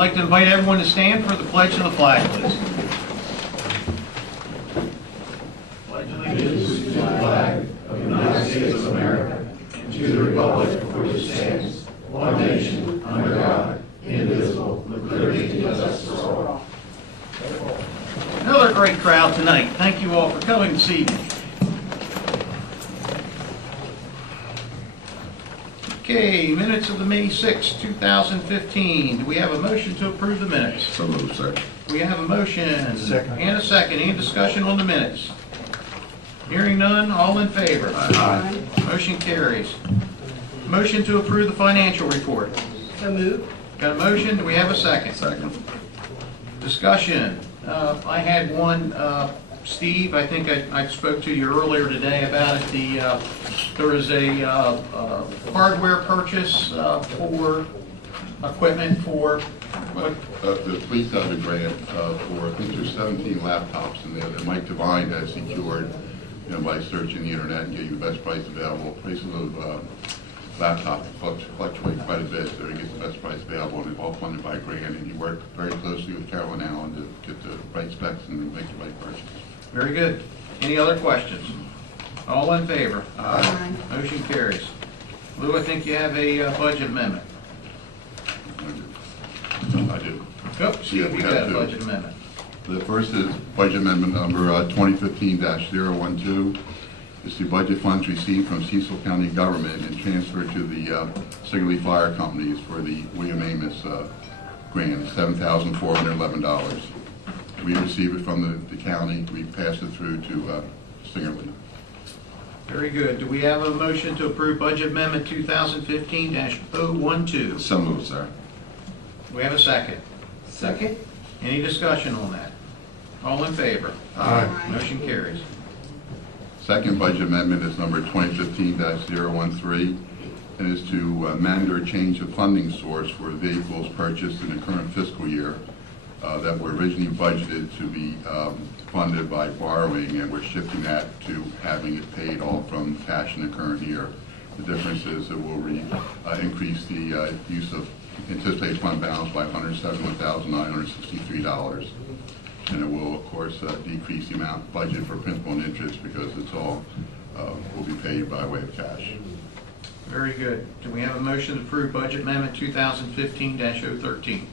like to invite everyone to stand for the pledge of the flag, please. Pledge allegiance to the flag of the United States of America and to the republic for which it stands, one nation, under God, indivisible, with liberty and justice for all. Another great crowd tonight. Thank you all for coming this evening. Okay, minutes of the May 6, 2015. Do we have a motion to approve the minutes? So moved, sir. We have a motion. Second. And a second. Any discussion on the minutes? Hearing none, all in favor? Aye. Motion carries. Motion to approve the financial report. So moved. Got a motion? Do we have a second? Second. Discussion. I had one, Steve, I think I spoke to you earlier today about it. There was a hardware purchase for equipment for, The police got a grant for, I think there's 17 laptops in there that Mike Devine has secured, by searching the internet and getting the best price available. Prices of laptops fluctuate quite a bit, so he gets the best price available, and it's all funded by grant, and he worked very closely with Carolyn Allen to get the right specs and make the right purchase. very good. Any other questions? All in favor? Aye. Motion carries. Lou, I think you have a budget amendment. I do. Go, Steve, you got a budget amendment. The first is budget amendment number 2015-012. It's the budget funds received from Cecil County government and transferred to the Sigley Fire Companies for the William Amos grant, $7,411. We received it from the county. We passed it through to Singerly. Very good. Do we have a motion to approve budget amendment 2015-012? So moved, sir. Do we have a second? Second. Any discussion on that? All in favor? Aye. Motion carries. Second budget amendment is number 2015-013, and is to amend or change the funding source for vehicles purchased in the current fiscal year that were originally budgeted to be funded by borrowing, and we're shifting that to having it paid all from cash in the current year. The difference is it will increase the use of anticipated fund balance by $171,963. And it will, of course, decrease the amount budget for principal and interest because it's all will be paid by way of cash. Very good. Do we have a motion to approve budget amendment 2015-013?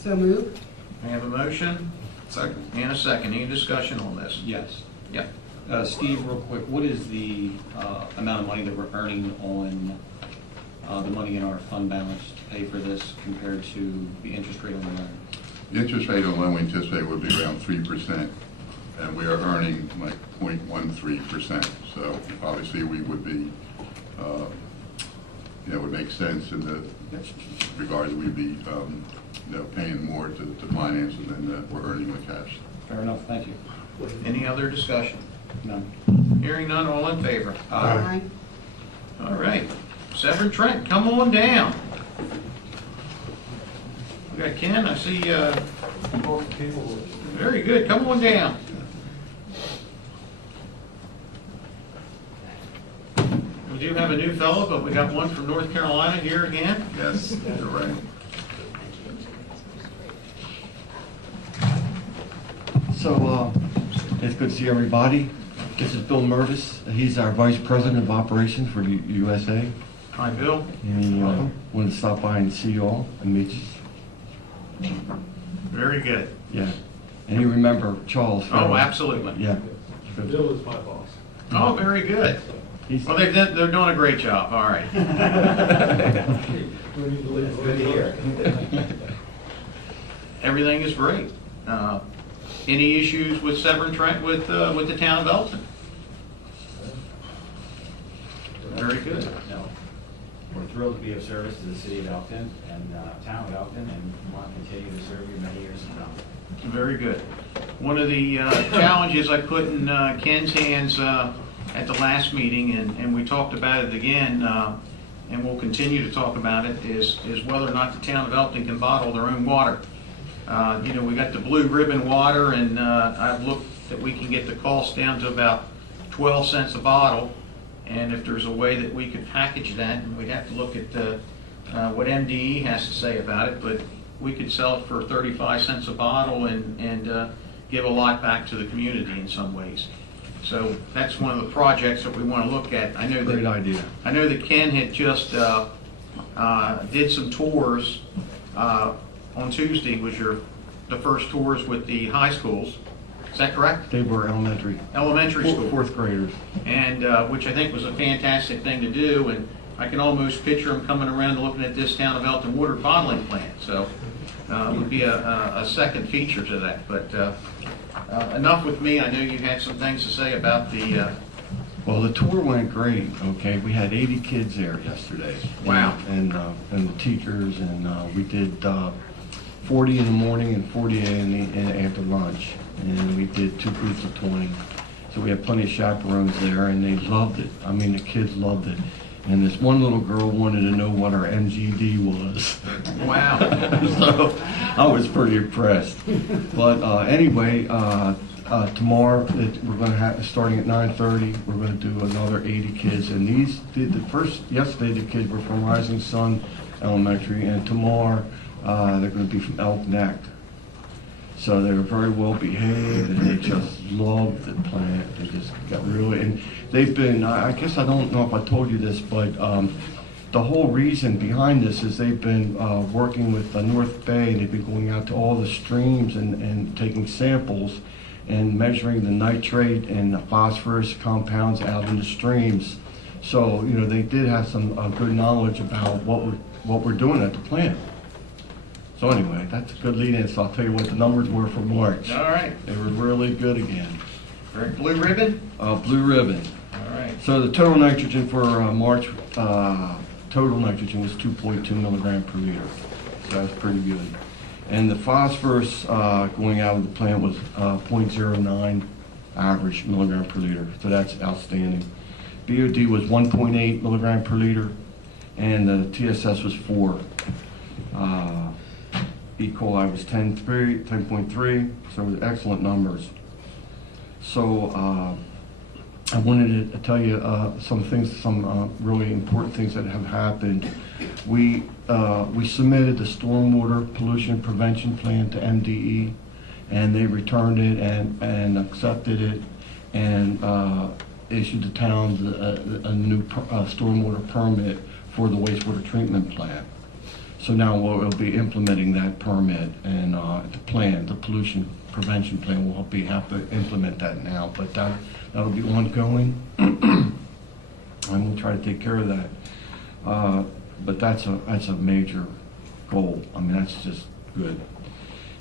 So moved. I have a motion Second. and a second. Any discussion on this? Yes. Yeah. Steve, real quick, what is the amount of money that we're earning on the money in our fund balance to pay for this compared to the interest rate on the loan? The interest rate on loan we anticipate would be around 3%, and we are earning like 0.13%. So obviously we would be, it would make sense in the regard that we'd be, paying more to finance than we're earning with cash. Fair enough, thank you. Any other discussion? None. Hearing none, all in favor? Aye. All right. Severn Trent, come on down. We got Ken, I see, very good, come on down. We do have a new fellow, but we got one from North Carolina here again. Yes, you're right. So, it's good to see everybody. This is Bill Mervis. He's our Vice President of Operations for the USA. Hi, Bill. And he wanted to stop by and see you all and meet you. Very good. Yeah. And you remember Charles? Oh, absolutely. Yeah. Bill is my boss. Oh, very good. He's, Well, they're doing a great job, all right. We need to leave. Good to hear. Everything is great. Any issues with Severn Trent with the town of Elkton? Very good. No. We're thrilled to be of service to the city of Elkton and town of Elkton, and want to continue to serve you many years to come. Very good. One of the challenges I put in Ken's hands at the last meeting, and we talked about it again, and we'll continue to talk about it, is whether or not the town of Elkton can bottle their own water. We got the blue ribbon water, and I've looked that we can get the cost down to about 12 cents a bottle. And if there's a way that we could package that, and we'd have to look at what MDE has to say about it, but we could sell it for 35 cents a bottle and give a lot back to the community in some ways. So that's one of the projects that we want to look at. I know Great that, idea. I know that Ken had just did some tours on Tuesday. Was the first tours with the high schools? Is that correct? They were elementary. Elementary school. Fourth graders. And which I think was a fantastic thing to do, and I can almost picture them coming around and looking at this town of Elkton water bottling plant. So it would be a second feature to that. But enough with me. I know you had some things to say about the. Well, the tour went great, okay? We had 80 kids there yesterday. Wow. And the teachers, and we did 40 in the morning and 40 after lunch. And we did 2 groups of 20. So we had plenty of chaperones there, and they loved it. I mean, the kids loved it. And this one little girl wanted to know what our MGD was. Wow. So I was pretty impressed. But anyway, tomorrow we're going to have, starting at 9:30, we're going to do another 80 kids. And yesterday the kids were from Rising Sun Elementary, and tomorrow they're going to be from Elk Neck. So they were very well behaved, and they just loved the plant. They just got really, and they've been, I guess I don't know if I told you this, but the whole reason behind this is they've been working with the North Bay, and they've been going out to all the streams and taking samples and measuring the nitrate and the phosphorus compounds out in the streams. So, you know, they did have some good knowledge about what we're doing at the plant. So anyway, that's a good lead-in, so I'll tell you what the numbers were for March. All right. They were really good again. Blue ribbon. Blue ribbon. All right. So the total nitrogen for March, total nitrogen was 2.2 milligram per liter. So that's pretty good. And the phosphorus going out of the plant was 0.09 average milligram per liter. So that's outstanding. BOD was 1.8 milligram per liter, and the TSS was 4. E. coli was 10.3, so it was excellent numbers. So I wanted to tell you some things, some really important things that have happened. We submitted the stormwater pollution prevention plan to MDE, and they returned it and accepted it and issued the town a new stormwater permit for the wastewater treatment plant. So now we'll be implementing that permit, and the plan, the pollution prevention plan, we'll have to implement that now, but that'll be ongoing, and we'll try to take care of that. But that's a major goal. I mean, that's just good.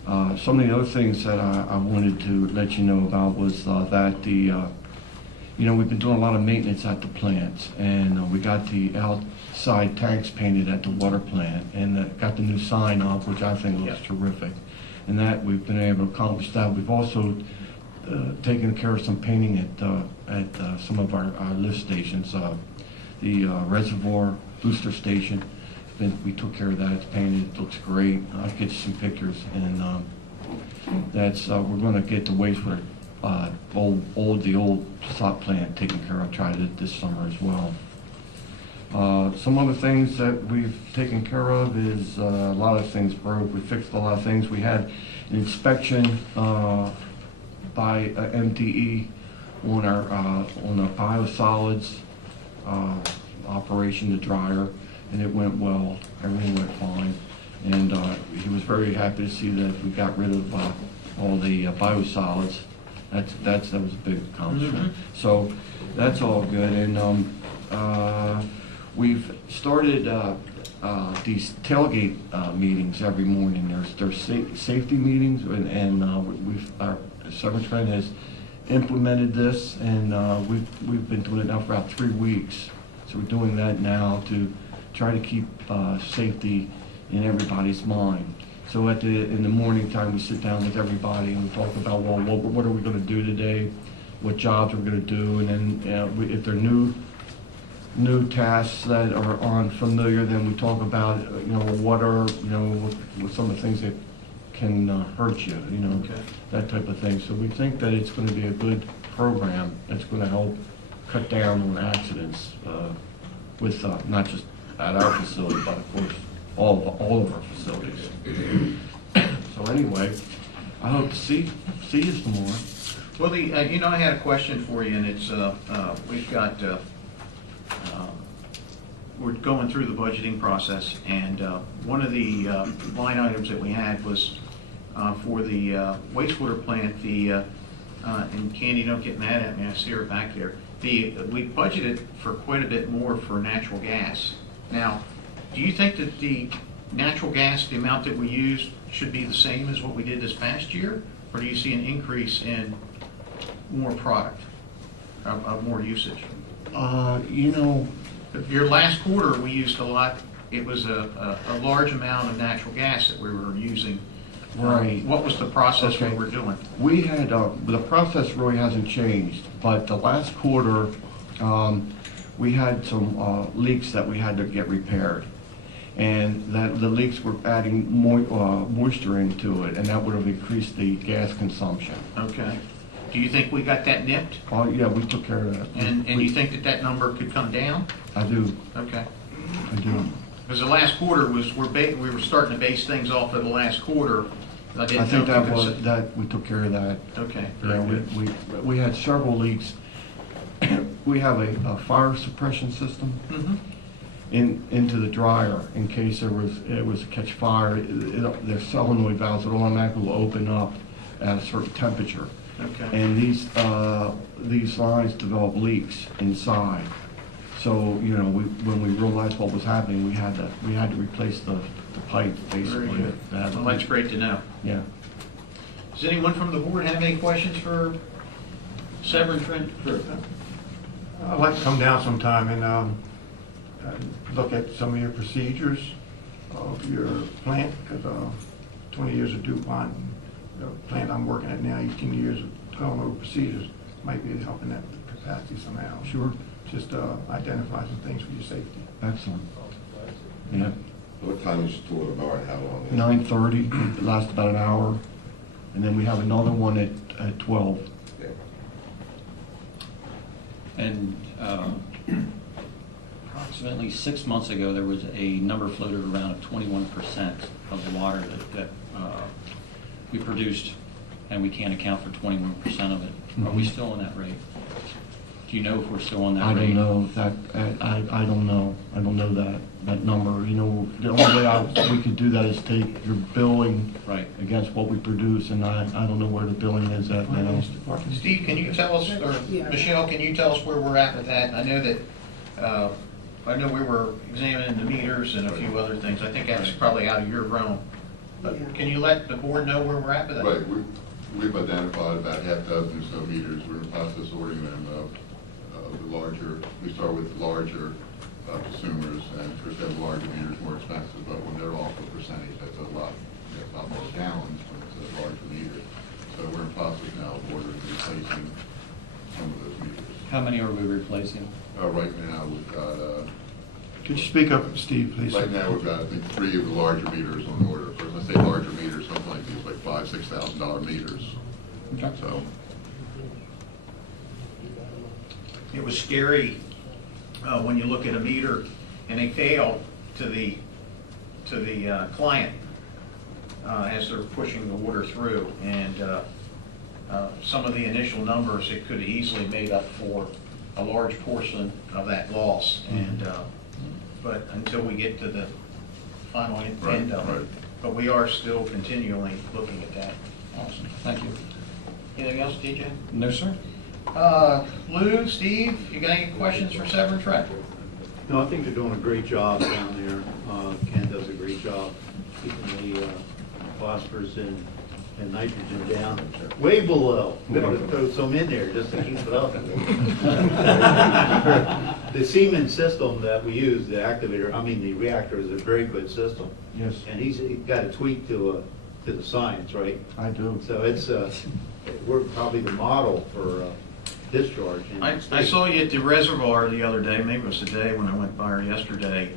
Some of the other things that I wanted to let you know about was that you know, we've been doing a lot of maintenance at the plants, and we got the outside tanks painted at the water plant, and got the new sign up, which I think looks terrific. And that we've been able to accomplish that. We've also taken care of some painting at some of our lift stations. The reservoir booster station, we took care of that. It's painted. It looks great. I'll get you some pictures, and that's we're going to get the wastewater. The old salt plant taken care of, tried it this summer as well. Some other things that we've taken care of is a lot of things broke. We fixed a lot of things. We had an inspection by MDE on our biosolids operation, the dryer, and it went well. Everything went fine, and he was very happy to see that we got rid of all the biosolids. That was a big accomplishment. So that's all good, and we've started these tailgate meetings every morning. There's safety meetings, and our secretary has implemented this, and we've been doing it now for about 3 weeks. So we're doing that now to try to keep safety in everybody's mind. So in the morning time, we sit down with everybody and we talk about, well, what are we going to do today? What jobs we're going to do? And then if there are new tasks that are unfamiliar, then we talk about, what are, what some of the things that can hurt you, Okay. that type of thing. So we think that it's going to be a good program that's going to help cut down on accidents with not just at our facility, but of course all of our facilities. So anyway, I hope to see you some more. Well, I had a question for you, and it's, we've got, we're going through the budgeting process, and one of the line items that we had was for the wastewater plant, and Candy, don't get mad at me, I see her back there. We budgeted for quite a bit more for natural gas. Now, do you think that the natural gas, the amount that we used, should be the same as what we did this past year? Or do you see an increase in more product, of more usage? You know, Your last quarter, we used a lot, it was a large amount of natural gas that we were using. Right. What was the process we Okay. were doing? we had, the process really hasn't changed, but the last quarter, we had some leaks that we had to get repaired. And that the leaks were adding moisture into it, and that would have increased the gas consumption. Okay. Do you think we got that nipped? Oh, yeah, we took care of that. And you think that that number could come down? I do, Okay. I do. Because the last quarter was, we were starting to base things off of the last quarter. I I didn't think know that if was, that, we took care of that. Okay, Yeah, very good. we had several leaks. We have a fire suppression system Mhm. into the dryer in case it was catch fire. There's solenoid valves that automatically will open up at a certain temperature. Okay. And these lines develop leaks inside. So, you know, when we realized what was happening, we had to replace the pipe, Very basically. good. Well, that's great to know. Yeah. Does anyone from the board have any questions for Severn Trent? I'd like to come down sometime and look at some of your procedures of your plant, because 20 years of DuPont, the plant I'm working at now, 18 years of going over procedures, might be helping that capacity somehow. Sure. Just identify some things for your safety. Excellent. Yeah. What time is the tour tomorrow, and how long? 9:30, it lasts about an hour, and then we have another one at 12. And approximately 6 months ago, there was a number floated around of 21% of the water that we produced, and we can't account for 21% of it. Are we still on that rate? Do you know if we're still on that I rate? don't know that, I don't know. I don't know that number. You know, the only way we could do that is take your billing Right. against what we produce, and I don't know where the billing is at now. Steve, can you tell us, or Yeah. Michelle, can you tell us where we're at with that? I know that, I know we were examining the meters and a few other things. I think that's probably out of your realm. But Yeah. can you let the board know where we're at with that? Right, we've identified about half dozen or so meters. We're in the process of ordering them. The larger, we start with larger consumers, and of course, they have larger meters, more expensive, but when they're off a percentage, that's a lot more gallons, when it's a larger meter. So we're in process now of ordering, replacing some of those meters. How many are we replacing? Right now, we've got, Could you speak up, Steve, please? right now, we've got, I think, 3 of the larger meters on order. Of course, I say larger meters, something like these, like $5,000-$6,000 meters. Okay. So, It was scary when you look at a meter and they fail to the client as they're pushing the water through. And some of the initial numbers, it could have easily made up for a large portion of that loss. And but until we get to the final end of it. right. But we are still continually looking at that. Awesome. Thank you. Anything else, DJ? No, sir. Lou, Steve, you got any questions for Severn Trent? No, I think they're doing a great job down there. Ken does a great job keeping the phosphorus and nitrogen down way below. We ought to throw some in there just to keep it up. The Siemens system that we use, the the reactor, is a very good system. Yes, And he's got a tweak to the science, right? I do. So it's, we're probably the model for discharge. in the I state. saw you at the reservoir the other day, maybe it was today when I went by or yesterday.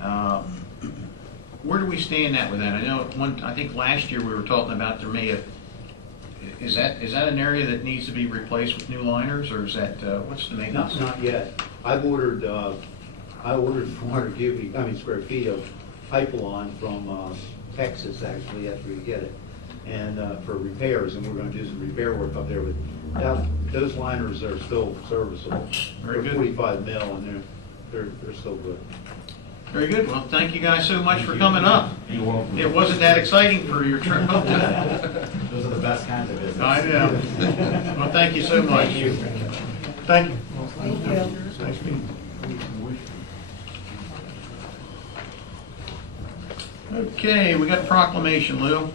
Where do we stand at with that? I know I think last year we were talking about there may have, is that an area that needs to be replaced with new liners, or is that, what's the maintenance? Not yet. I ordered 400 square feet of pipeline from Texas, actually, after we get it, and for repairs, and we're gonna do some repair work up there, but those liners are still serviceable. Very They're good. 45 mil, and they're still good. Very good. Well, thank you guys so much for coming up. You're welcome. It wasn't that exciting for your trip up today. Those are the best kinds of business. I know. Well, thank you so much. Thank you. Thank you. Thank you. Nice meeting. Okay, we got a proclamation, Lou.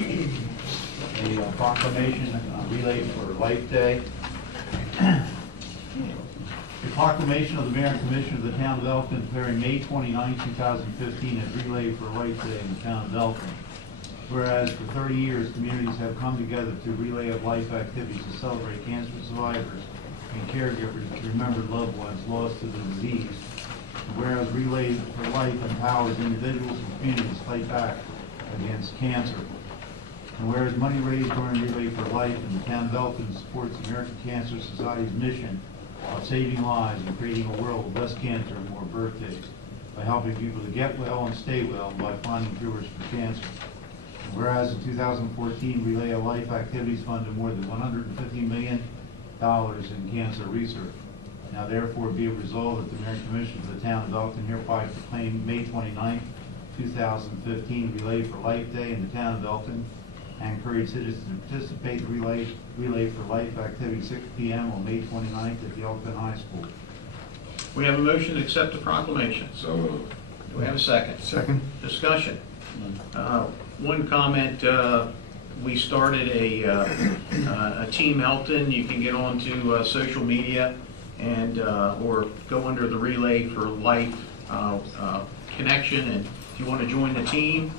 A proclamation relayed for Life Day. A proclamation of the Mayor and Commissioner of the Town of Elkton declaring May 29, 2015 as Relay for Life Day in the Town of Elkton. Whereas for 30 years, communities have come together through Relay of Life activities to celebrate cancer survivors and caregivers to remember loved ones lost to the disease. Whereas Relay for Life empowers individuals and communities to fight back against cancer. And whereas money raised during Relay for Life in the Town of Elkton supports the American Cancer Society's mission of saving lives and creating a world with less cancer and more birthdays by helping people to get well and stay well and by finding cures for cancer. And whereas in 2014, Relay of Life activities funded more than $150 million in cancer research. Now therefore be it resolved that the Mayor and Commissioner of the Town of Elkton hereby proclaim May 29, 2015 Relay for Life Day in the Town of Elkton and encourage citizens to participate in Relay for Life activity 6 p.m. on May 29th at the Elkton High School. We have a motion to accept the proclamation. So moved. Do we have a second? Second. Discussion. One comment, we started a Team Elkton. You can get onto social media and or go under the Relay for Life connection, and if you want to join the team,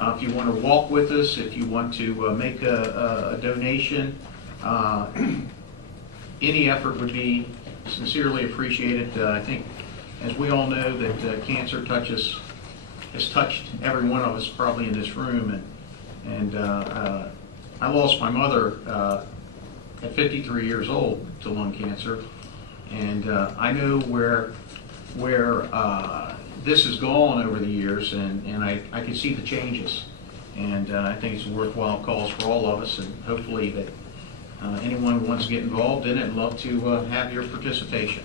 if you want to walk with us, if you want to make a donation, any effort would be sincerely appreciated. I think, as we all know, that cancer has touched every one of us probably in this room, and I lost my mother at 53 years old to lung cancer, and I know where this has gone over the years, and I can see the changes, and I think it's a worthwhile cause for all of us, and hopefully that anyone who wants to get involved in it, I'd love to have your participation.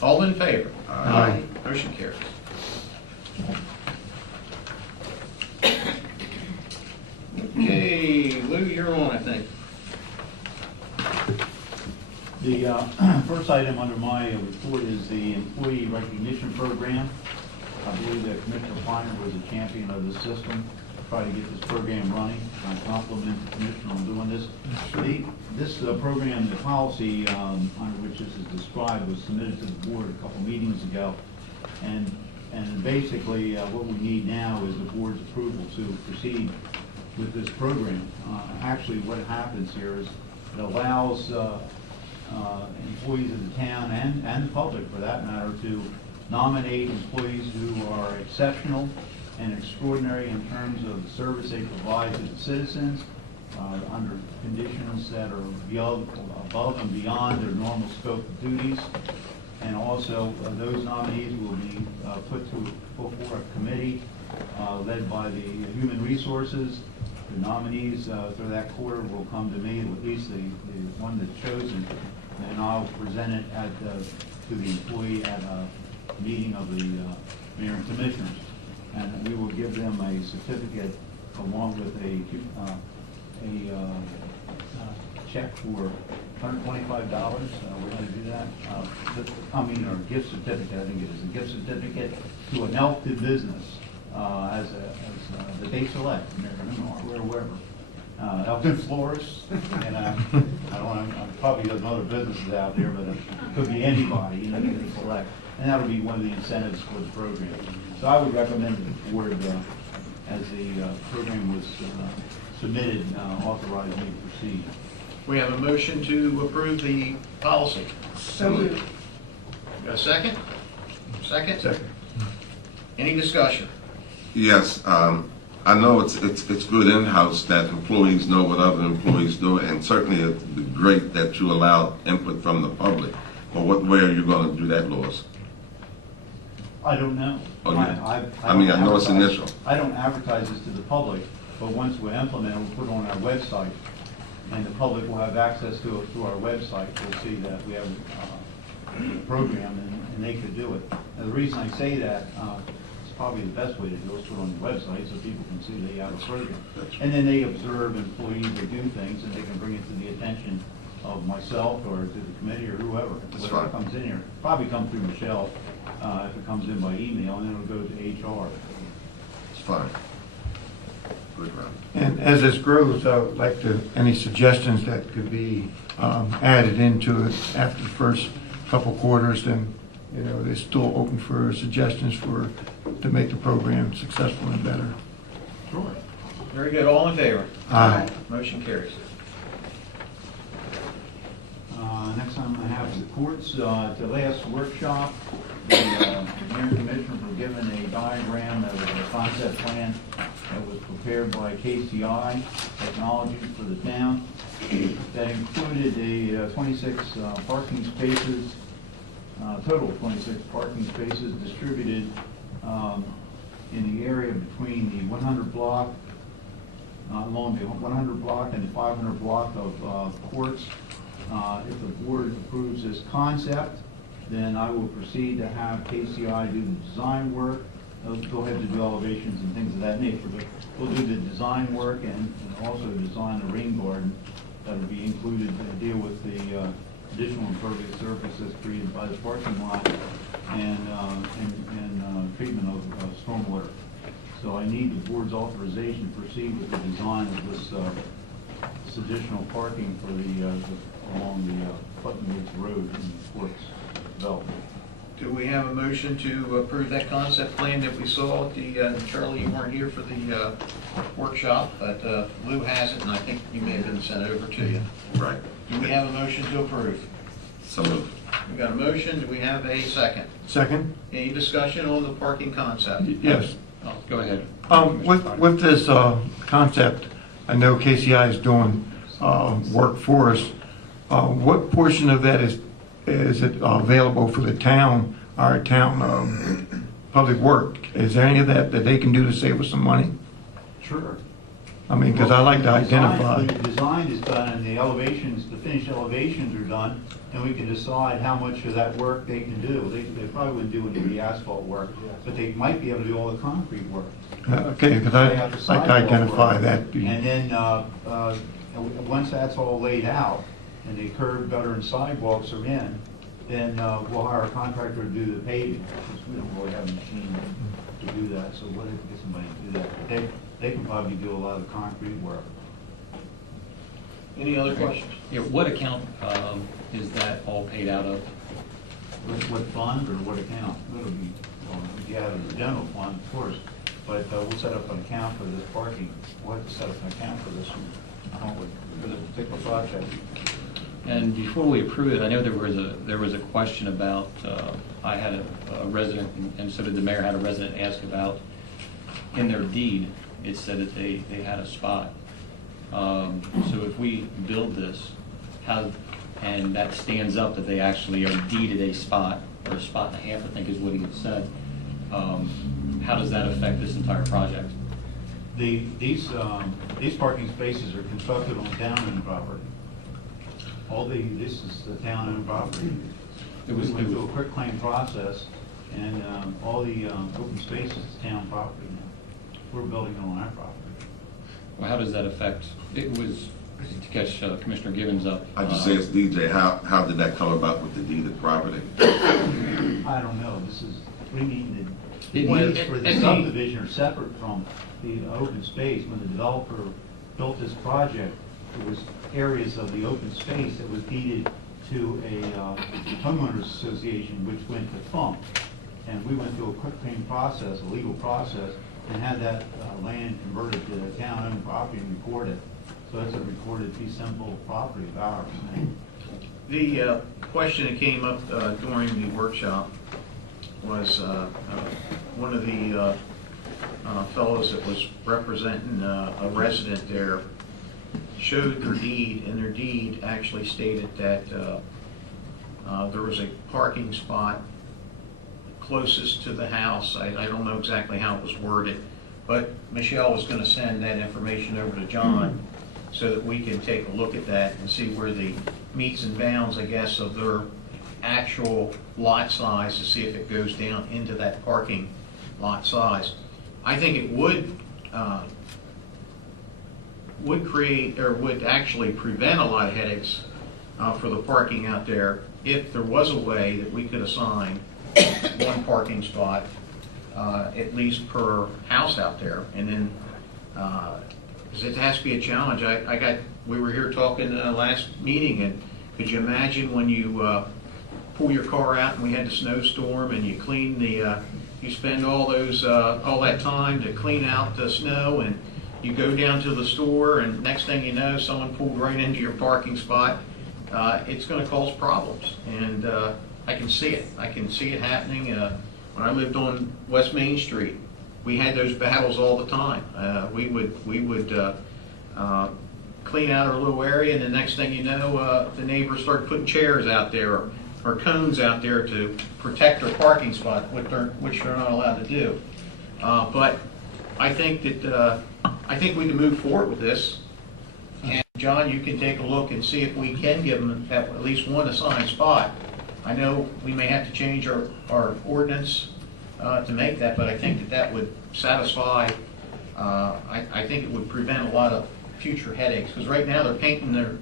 All in favor? Aye. Motion carries. Okay, Lou, you're on, I think. The first item under my report is the Employee Recognition Program. I believe that Commissioner Finer was a champion of this system, try to get this program running. I compliment the Commissioner on doing this. This program, the policy under which this is described, was submitted to the board a couple meetings ago. And basically, what we need now is the board's approval to proceed with this program. Actually, what happens here is it allows employees of the town and the public, for that matter, to nominate employees who are exceptional and extraordinary in terms of the service they provide to the citizens under conditions that are above and beyond their normal scope of duties. And also, those nominees will be put before a committee led by the Human Resources. The nominees for that quarter will come to me, at least the one that's chosen, and I'll present it to the employee at a meeting of the Mayor and Commissioners. And we will give them a certificate along with a check for $125. We're going to do that. Or gift certificate, I think it is, a gift certificate to an Elkton business that they select, or wherever. Elkton Florists, and I probably have other businesses out there, but it could be anybody, they can select. And that would be one of the incentives for the program. So I would recommend that the board, as the program was submitted, authorize me to proceed. We have a motion to approve the policy. So moved. Got a second? Second? Second. Any discussion? Yes, I know it's good in-house that employees know what other employees do, and certainly it's great that you allow input from the public. But what way are you going to do that, Lois? I don't know. Oh, you- I don't mean, I know it's advertise- initial. I don't advertise this to the public, but once we implement it, we'll put it on our website, and the public will have access to it through our website. They'll see that we have a program, and they could do it. And the reason I say that, it's probably the best way to do it, is put it on the website, so people can see they have a program. And then they observe employees that do things, and they can bring it to the attention of myself, or to the committee, or whoever. That's Whatever fine. comes in here, probably come through Michelle, if it comes in by email, and then it'll go to HR. It's fine. Good, Ron. And as this grows, I would like to, any suggestions that could be added into it after the first couple quarters, then, you know, they're still open for suggestions to make the program successful and better. Sure. Very good. All in favor? Aye. Motion carries. Next time I have the courts, at the last workshop, the mayor and commissioners were given a diagram that was a concept plan that was prepared by KCI Technologies for the town. That included a 26 parking spaces, total of 26 parking spaces distributed in the area between the 100 block, along the 100 block and the 500 block of courts. If the board approves this concept, then I will proceed to have KCI do the design work. They'll go ahead to do elevations and things of that nature, but we'll do the design work and also design the rain garden that will be included to deal with the additional impervious surface that's created by the parking lot and treatment of stormwater. So I need the board's authorization to proceed with the design of this additional parking for along the Buttonwoods Road in the courts development. Do we have a motion to approve that concept plan that we saw at the, Charlie, you weren't here for the workshop, but Lou has it, and I think you may have been sent over to you. Right. Do we have a motion to approve? So moved. We got a motion. Do we have a second? Second? Any discussion on the parking concept? Yes. Oh, go ahead. With this concept, I know KCI is doing work for us. What portion of that is it available for the town, our town public work? Is there any of that they can do to save us some money? Sure. I mean, because I like to When identify. the design is done and the elevations, the finished elevations are done, and we can decide how much of that work they can do. They probably wouldn't do any of the asphalt work, but they might be able to do all the concrete work. Okay, because They I have the like to sidewalk identify work. that. And then, once that's all laid out, and the curb, gutter, and sidewalks are in, then we'll hire a contractor to do the paving, because we don't really have a machine to do that, so we'll have to get somebody to do that. But they can probably do a lot of the concrete work. Any other questions? Yeah, what account is that all paid out of? What fund or what account? It'll be, well, if you have the general fund, of course, but we'll set up an account for this parking. We'll have to set up an account for this one, for this particular project. And before we approve it, I know there was a question about, I had a resident, and so did the mayor, had a resident ask about, in their deed, it said that they had a spot. So if we build this, and that stands up that they actually are deeded a spot, or a spot and a half, I think is what he had said, how does that affect this entire project? These parking spaces are constructed on town-owned property. This is the town-owned property. We went through a quick claim process, and all the open spaces is town property now. We're building it on our property. Well, how does that affect, it was, to catch Commissioner Gibbons up. I just say it's DJ, how did that come about with the deeded property? I don't know, we need the deeds for the subdivision are separate from the open space. When the developer built this project, there was areas of the open space that was deeded to a homeowners association, which went to FUMP. And we went through a quick claim process, a legal process, and had that land converted to town-owned property and recorded. So it's a recorded fee simple property of ours. The question that came up during the workshop was one of the fellows that was representing a resident there showed their deed, and their deed actually stated that there was a parking spot closest to the house. I don't know exactly how it was worded, but Michelle was going to send that information over to John so that we can take a look at that and see where the meets and bounds, I guess, of their actual lot size to see if it goes down into that parking lot size. I think it would create, or would actually prevent a lot of headaches for the parking out there if there was a way that we could assign one parking spot at least per house out there. And then, because it has to be a challenge. We were here talking last meeting, and could you imagine when you pull your car out and we had the snowstorm and you clean you spend all that time to clean out the snow, and you go down to the store, and next thing you know, someone pulled right into your parking spot. It's going to cause problems, and I can see it. I can see it happening. When I lived on West Main Street, we had those battles all the time. We would clean out our little area, and the next thing you know, the neighbors start putting chairs out there or cones out there to protect their parking spot, which they're not allowed to do. But I think that we can move forward with this. And John, you can take a look and see if we can give them at least one assigned spot. I know we may have to change our ordinance to make that, but I think that would satisfy. I think it would prevent a lot of future headaches, because right now they're painting their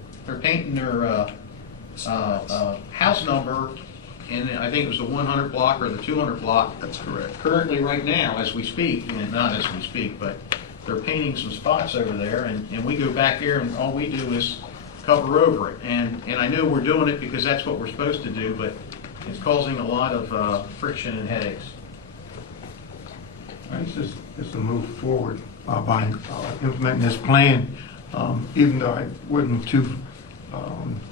house number, and I think it was the 100 block or the 200 block. That's correct. Currently, right now, as we speak, and not as we speak, but they're painting some spots over there, and we go back there and all we do is cover over it. And I know we're doing it because that's what we're supposed to do, but it's causing a lot of friction and headaches. It's a move forward by implementing this plan, even though I wasn't too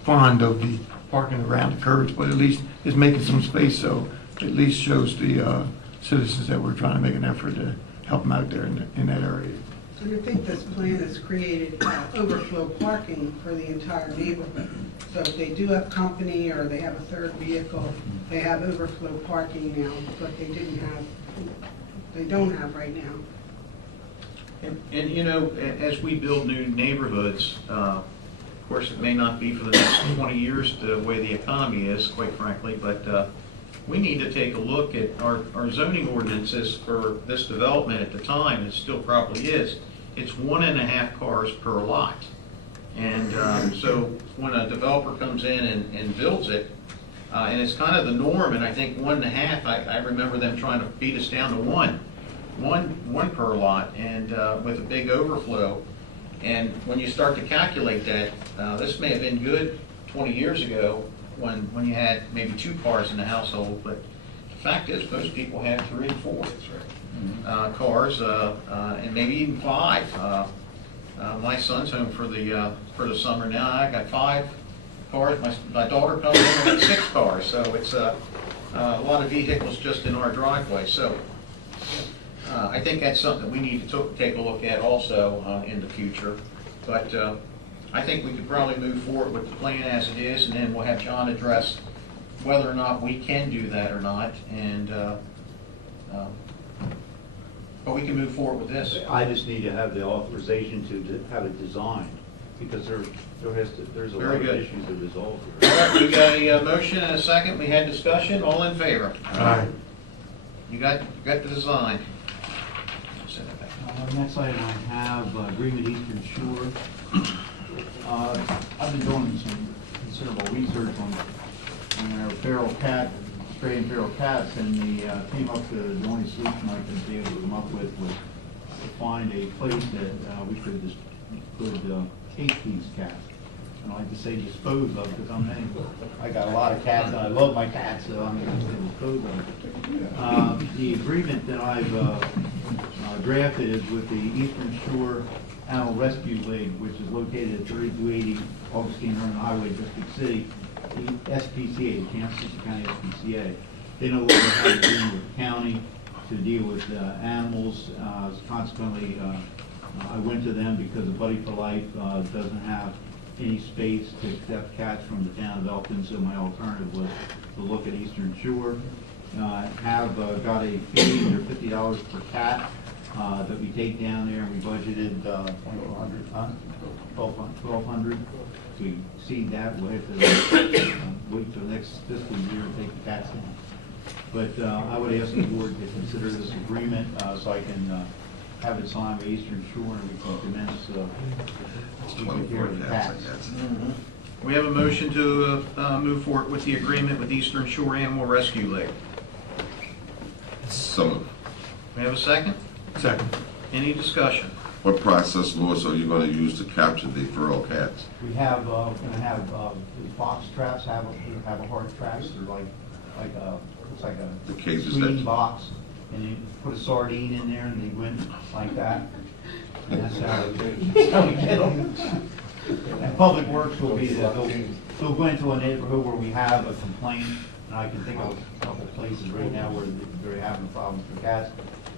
fond of the parking around the curves, but at least it's making some space, so at least shows the citizens that we're trying to make an effort to help them out there in that area. So you think this plan has created overflow parking for the entire neighborhood? So if they do have company or they have a third vehicle, they have overflow parking now, but they don't have right now. And you know, as we build new neighborhoods, of course, it may not be for the next 20 years the way the economy is, quite frankly, but we need to take a look at our zoning ordinances for this development at the time. It still probably is. It's 1.5 cars per lot. And so when a developer comes in and builds it, and it's kind of the norm, and I think 1.5, I remember them trying to beat us down to one per lot, and with a big overflow. And when you start to calculate that, this may have been good 20 years ago when you had maybe 2 cars in the household, but the fact is most people have 3 and 4 cars, and maybe even 5. My son's home for the summer now. I got 5 cars. My daughter comes in with 6 cars, so it's a lot of vehicles just in our driveway. So I think that's something we need to take a look at also in the future. But I think we could probably move forward with the plan as it is, and then we'll have John address whether or not we can do that or not. And but we can move forward with this. I just need to have the authorization to have it designed, because there's a lot of issues to resolve here. All right, we got a motion and a second. We had discussion. All in favor? Aye. You got the design. Send it back. Next item I have agreement Eastern Shore. I've been doing some considerable research on our feral cat, Australian feral cats, and came up to the only solution I could be able to come up with was to find a place that we could take these cats. And I like to say dispose of, because I got a lot of cats and I love my cats, so I'm going to dispose of them. The agreement that I've drafted is with the Eastern Shore Animal Rescue League, which is located at 3280 Augustine Run Highway, District City, the SPCA, the Kansas City County SPCA. They no longer have an agreement with the county to deal with animals. Consequently, I went to them because Buddy for Life doesn't have any space to accept cats from the town of Elkton, so my alternative was to look at Eastern Shore. have got a fee under $50 per cat that we take down there. We budgeted 1,200. If we exceed that, we'll have to wait till next fiscal year and take the cats down. But I would ask the board to consider this agreement so I can have it signed by Eastern Shore and we can commence taking care of the cats. We have a motion to move forward with the agreement with Eastern Shore Animal Rescue League. So moved. We have a second? Second. Any discussion? What process, Louis, are you going to use to capture the feral cats? We have, we're gonna have box traps, have a hard traps, they're like a, looks like a The cages screen that, box, and you put a sardine in there and they went like that. And that's how we get them. And Public Works will be, they'll go into a neighborhood where we have a complaint, and I can think of a couple places right now where they're having problems with cats.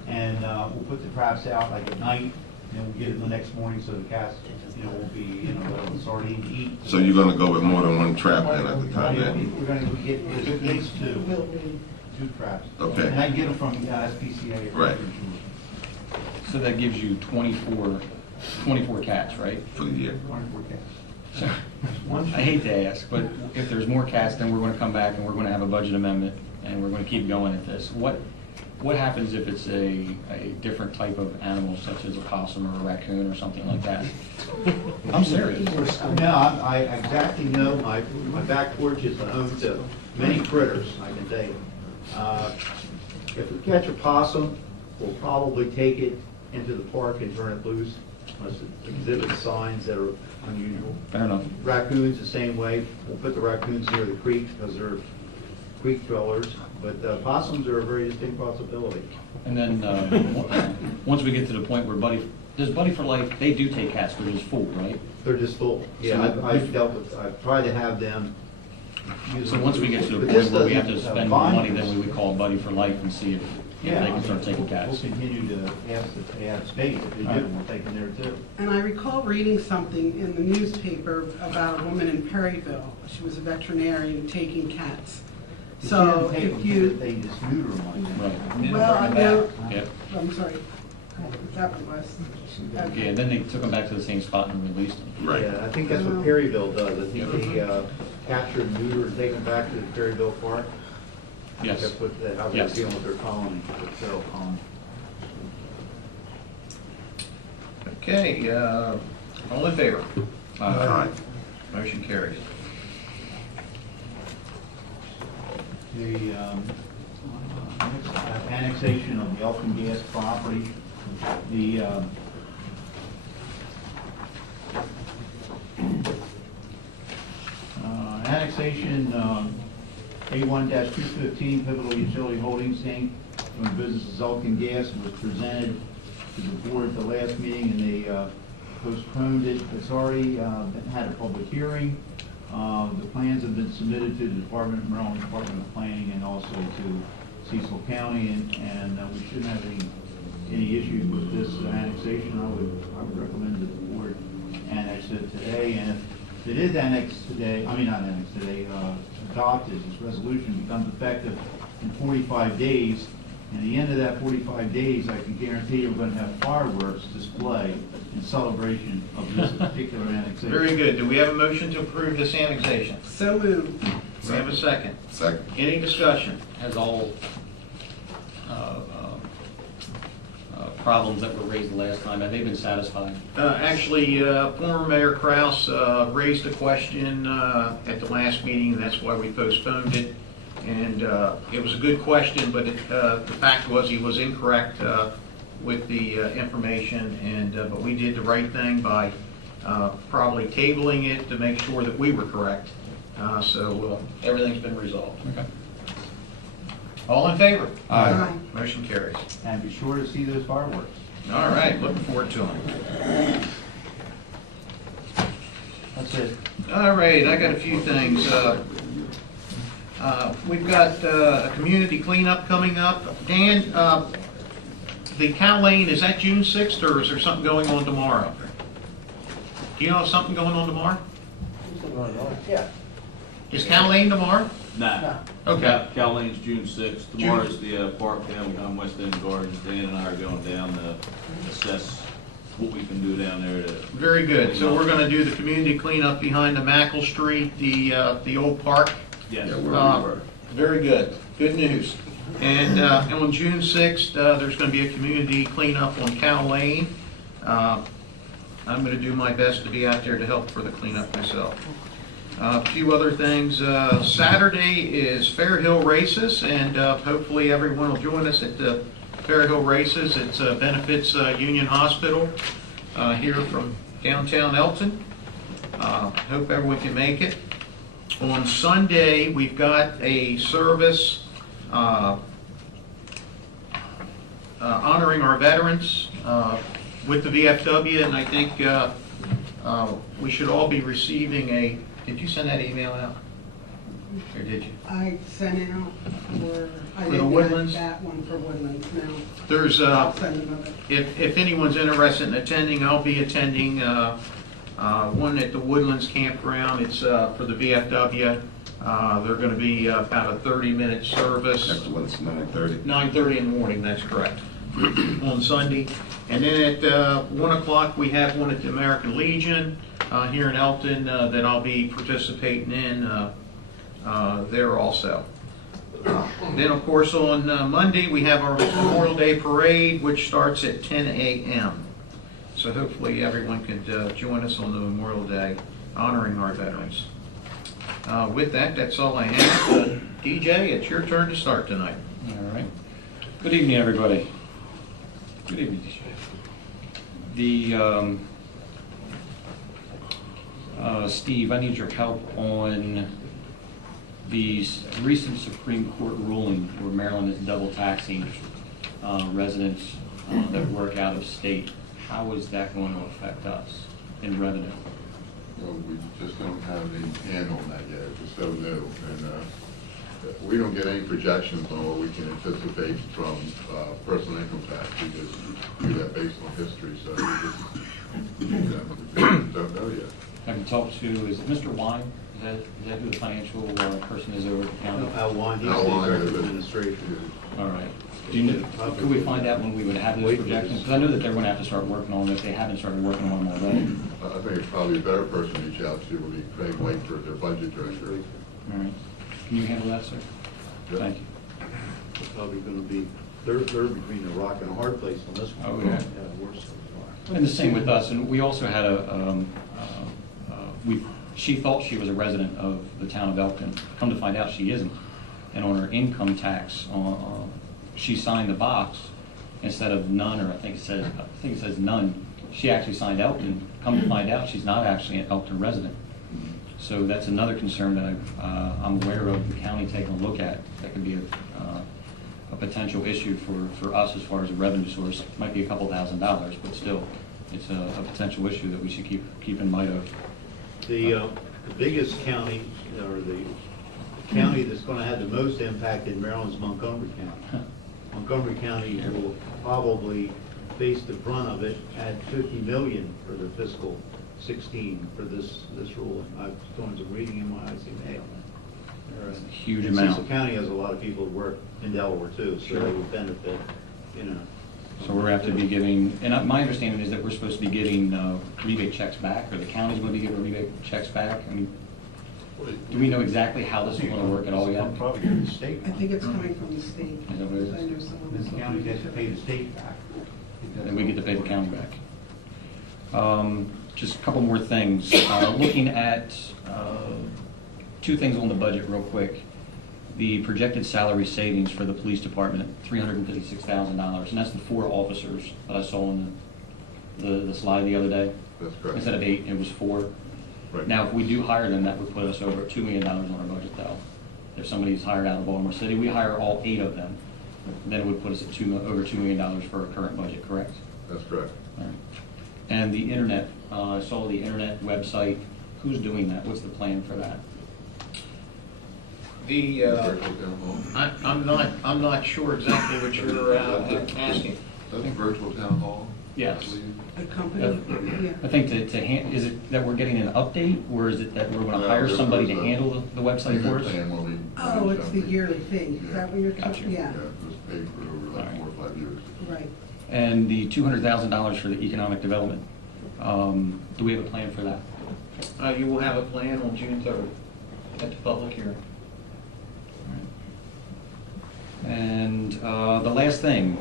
And we'll put the traps out like at night, and we'll get it the next morning so the cats, will be, a sardine to eat. so you're going to go with more than one trap then at the time? Yeah, Yeah? we're gonna get at least two traps. Okay. And I can get them from SPCA. Right. So that gives you 24 cats, right? For the year. 24 cats. So, I hate to ask, but if there's more cats, then we're going to come back and we're going to have a budget amendment and we're going to keep going at this. What happens if it's a different type of animal, such as a possum or a raccoon or something like that? I'm serious. No, I exactly know, my back porch is the home to many critters, I can tell you. If we catch a possum, we'll probably take it into the park and turn it loose, unless it exhibits signs that are unusual. Fair enough. Raccoons the same way, we'll put the raccoons near the creek because they're creek dwellers, but possums are a very distinct possibility. And then, once we get to the point where Buddy for Life, they do take cats, they're just full, right? They're just full. Yeah, So- I've tried to have them. use So once we get to the But point this where we have to doesn't spend more money, bind then us. we would call Buddy for Life and see if they can start taking cats. We'll continue to ask if they have space. If they do, we'll take them there too. And I recall reading something in the newspaper about a woman in Perryville. She was a veterinarian taking cats. You So can't take if them, you, they just neuter them like that. Right. well, I know, Yep. I'm sorry, that one was. Yeah, Okay. and then they took them back to the same spot and released them. Right. Yeah, I think that's what Perryville does. I think they capture and neuter and take them back to the Perryville Park. Yes. That's what, how they're Yes. dealing with their colony, their feral colony. Okay, all in favor? Aye. Motion carries. The annexation of the Elkton gas property, the annexation A1-215 Pivotal Utility Holdings Inc. doing business as Elkton Gas was presented to the board at the last meeting and they postponed it. It's already had a public hearing. The plans have been submitted to the Maryland Department of Planning and also to Cecil County, and we shouldn't have any issues with this annexation. I would recommend that the board annex it today, and if it is annexed today, adopted, this resolution becomes effective in 45 days. And at the end of that 45 days, I can guarantee you we're going to have fireworks display in celebration of this particular annexation. Very good. Do we have a motion to approve this annexation? So moved. Do we have a second? Second. Any discussion? Has all problems that were raised the last time, have they been satisfied? Actually, former Mayor Kraus raised a question at the last meeting, and that's why we postponed it. And it was a good question, but the fact was he was incorrect with the information, and but we did the right thing by probably tabling it to make sure that we were correct. So everything's been resolved. Okay. All in favor? Aye. Motion carries. And be sure to see those fireworks. All right, looking forward to them. That's it. All right, I got a few things. We've got a community cleanup coming up. Dan, the Cow Lane, is that June 6th, or is there something going on tomorrow? Do you know of something going on tomorrow? Yeah. Is Cal Lane tomorrow? Nah. Okay. Cal Lane's June 6th. Tomorrow's the park down behind West End Gardens. Dan and I are going down to assess what we can do down there to. Very good. So we're gonna do the community cleanup behind the Mackle Street, the old park. Yes. Yeah, where Uh, we were. Very good. Good news. And on June 6th, there's going to be a community cleanup on Cal Lane. I'm going to do my best to be out there to help for the cleanup myself. A few other things. Saturday is Fair Hill Races, and hopefully everyone will join us at the Fair Hill Races. It benefits Union Hospital here from downtown Elkton. Hope everyone can make it. On Sunday, we've got a service honoring our veterans with the VFW, and I think we should all be receiving a, did you send that email out? Or did you? I sent it out for, I For the didn't Woodlands? get that one for Woodlands, no. There's, I'll send another. if anyone's interested in attending, I'll be attending one at the Woodlands Campground. It's for the VFW. They're going to be about a 30-minute service. Next one's 9:30. 9:30 in the morning, that's correct, on Sunday. And then at 1 o'clock, we have one at the American Legion here in Elkton that I'll be participating in there also. Then, of course, on Monday, we have our Memorial Day Parade, which starts at 10 a.m. So hopefully everyone could join us on the Memorial Day, honoring our veterans. With that, that's all I have. DJ, it's your turn to start tonight. All right. Good evening, everybody. Good evening, DJ. Steve, I need your help on the recent Supreme Court ruling where Maryland is double taxing residents that work out of state. How is that going to affect us in revenue? Well, we just don't have a handle on that yet. It's so new. And we don't get any projections on what we can anticipate from personal income tax. We just do that based on history. So we just don't know yet. Have you talked to, is it Mr. Wine? Is that who the financial person is over at the county? Al Wine, he's the Al Wine director is of it. administration. All right. Do you know, could we find out when we would have those projections? Because I know that they're going to have to start working on them if they haven't started working on them already. I think it's probably a better person to reach out to would be Craig Whiteford, their budget director. All right. Can you handle that, sir? Yep. Thank you. It's probably gonna be, they're between a rock and a hard place on this one. Oh, yeah. We're so far. And the same with us, and we also had she thought she was a resident of the town of Elkton. Come to find out, she isn't. And on her income tax, she signed the box instead of none, or I think it says none. She actually signed Elkton. Come to find out, she's not actually an Elkton resident. So that's another concern that I'm aware of the county taking a look at. That could be a potential issue for us as far as a revenue source. Might be a couple $1,000s, but still, it's a potential issue that we should keep in mind of. The biggest county, or the county that's gonna have the most impact in Maryland is Montgomery County. Montgomery County will probably face the brunt of it at 50 million for the fiscal 16 for this ruling. I've done some reading in my ICMA on that. It's a huge And amount. Cecil County has a lot of people who work in Delaware too, so they would benefit, you know. So we're going to have to be giving, and my understanding is that we're supposed to be getting rebate checks back, or the county's going to be giving rebate checks back. I mean, do we know exactly how this is going to work at all yet? Probably go to the state. I think it's coming from the state. Is that what it is? I know someone This that's county looking has to into pay it. the state back. And we get to pay the county back. Just a couple more things. Looking at two things on the budget real quick. The projected salary savings for the police department, $356,000, and that's the 4 officers that I saw in the slide the other day. That's correct. Instead of 8, it was 4. Right. Now, if we do hire them, that would put us over $2 million on our budget, though. If somebody's hired out of Baltimore City, we hire all 8 of them, then it would put us at over $2 million for our current budget, correct? That's correct. All right. And the internet, I saw the internet website. Who's doing that? What's the plan for that? Virtual town hall. I'm not sure exactly what you're asking. I think virtual town hall. Yes. The company, yeah. I think is it that we're getting an update, or is it that we're gonna hire somebody to handle the website for us? Oh, it's the yearly fee, is that what you're Gotcha. talking? Yeah, Yeah, it was paid for over like 4 or 5 years. right. And the $200,000 for the economic development, do we have a plan for that? You will have a plan on June 3rd at the public hearing. And the last thing,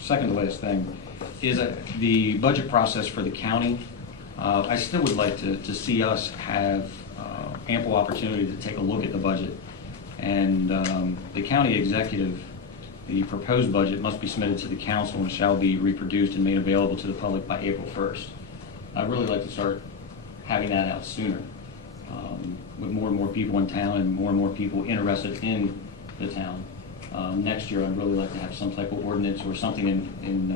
second to last thing, is the budget process for the county. I still would like to see us have ample opportunity to take a look at the budget. And the county executive, the proposed budget must be submitted to the council and shall be reproduced and made available to the public by April 1st. I'd really like to start having that out sooner, with more and more people in town and more people interested in the town. Next year, I'd really like to have some type of ordinance or something in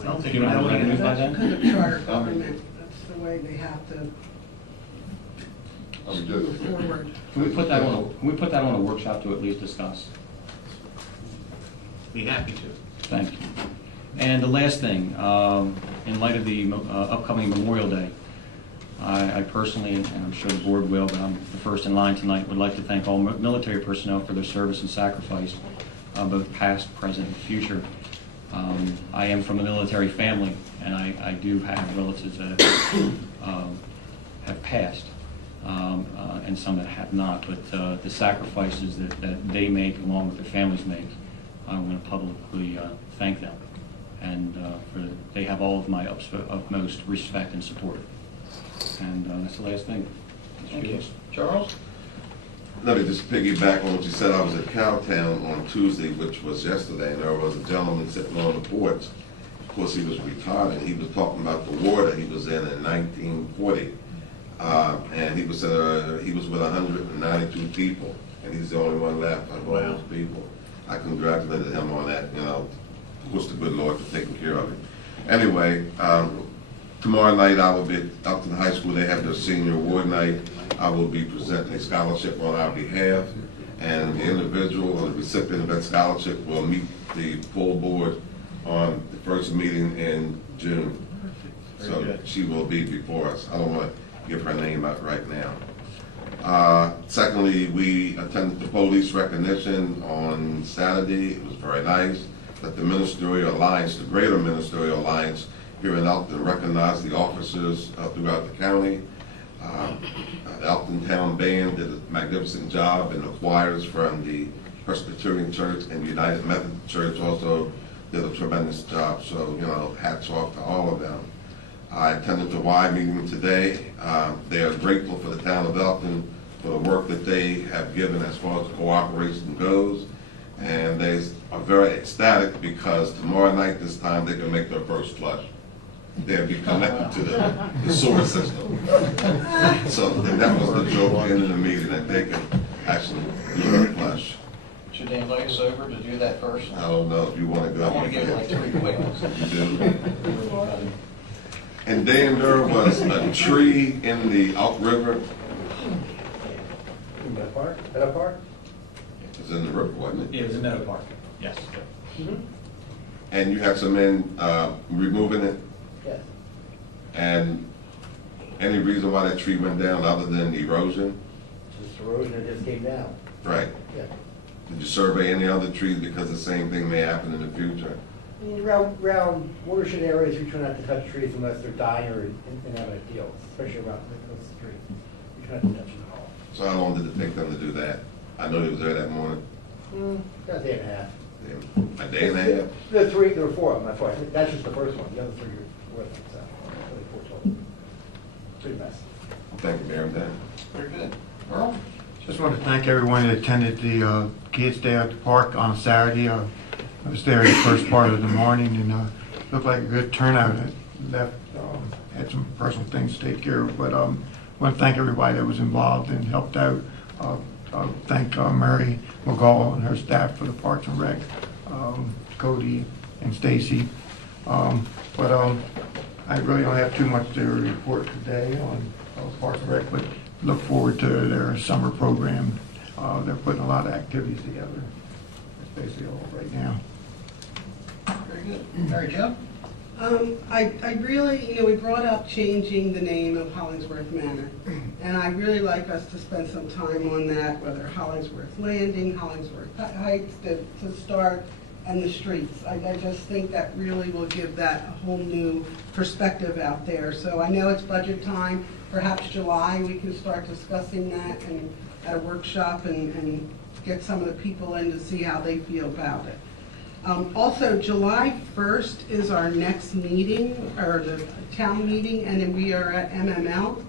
I don't think you don't have revenues by That's then? because of charter government, that's the way they have to I mean, move just- forward. Can we put that on a workshop to at least discuss? Be happy to. Thank you. And the last thing, in light of the upcoming Memorial Day, I personally, and I'm sure the board will, but I'm the first in line tonight, would like to thank all military personnel for their service and sacrifice, both past, present, and future. I am from a military family, and I do have relatives that have passed, and some that have not, but the sacrifices that they make along with their families make, I want to publicly thank them. And they have all of my utmost respect and support. And that's the last thing. Thank you. Charles? Let me just piggyback on what you said. I was at Cowtown on Tuesday, which was yesterday, and there was a gentleman sitting on the porch. Of course, he was retired, and he was talking about the war that he was in 1940. And he was with 192 people, and he's the only one left out of all those people. I congratulated him on that, wish the good Lord for taking care of it. Anyway, tomorrow night I will be at Elkton High School. They have their senior award night. I will be presenting a scholarship on our behalf, and the individual or the recipient of that scholarship will meet the full board on the first meeting in June. So she will be before us. I don't want to give her name out right now. Secondly, we attended the police recognition on Saturday. It was very nice that the Ministerial Alliance, the Greater Ministerial Alliance here in Elkton, recognized the officers throughout the county. The Elkton Town Band did a magnificent job, and the choirs from the Presbyterian Church and United Methodist Church also did a tremendous job. So, hats off to all of them. I attended the Y meeting today. They are grateful for the town of Elkton for the work that they have given as far as cooperation goes. And they are very ecstatic because tomorrow night this time they can make their first flush. They'll be connected to the sewer system. So and that was the joke at the end of the meeting, that they can actually do their flush. Should they invite us over to do that first? I don't know if you want to go. I want to give like 3 quick ones. You do. And then there was a tree in the Elk River. In that park? That park? It was in the river, wasn't it? It was in Meadow Park, yes. And you had some men removing it? Yes. And any reason why that tree went down other than erosion? Just erosion that just came down. Right. Yeah. Did you survey any other trees because the same thing may happen in the future? Around watershed areas, we try not to touch trees unless they're dying or in evident fields, especially around the street. We try not to touch them at all. So how long did it take them to do that? I know they was there that morning. About a day and a half. A day and a half? There were 4 of them, that's why. That's just the first one. The other 3 were with them, so. Only 4 total. Pretty mess. Thank you, Mayor. Dan. Very good. Earl? Just want to thank everyone that attended the Kids Day at the park on Saturday. I was there the first part of the morning, and looked like a good turnout. I left, had some personal things to take care of, but I want to thank everybody that was involved and helped out. Thank Mary McGall and her staff for the Parks and Rec, Cody and Stacy. But I really don't have too much to report today on Parks and Rec, but look forward to their summer program. They're putting a lot of activities together. That's basically all right now. Very good. Mary Jo? I really, we brought up changing the name of Hollingsworth Manor, and I really like us to spend some time on that, whether Hollingsworth Landing, Hollingsworth Heights to start, and the streets. I just think that really will give that a whole new perspective out there. So I know it's budget time, perhaps July, we can start discussing that and at a workshop and get some of the people in to see how they feel about it. Also, July 1st is our next meeting, or the town meeting, and then we are at MML.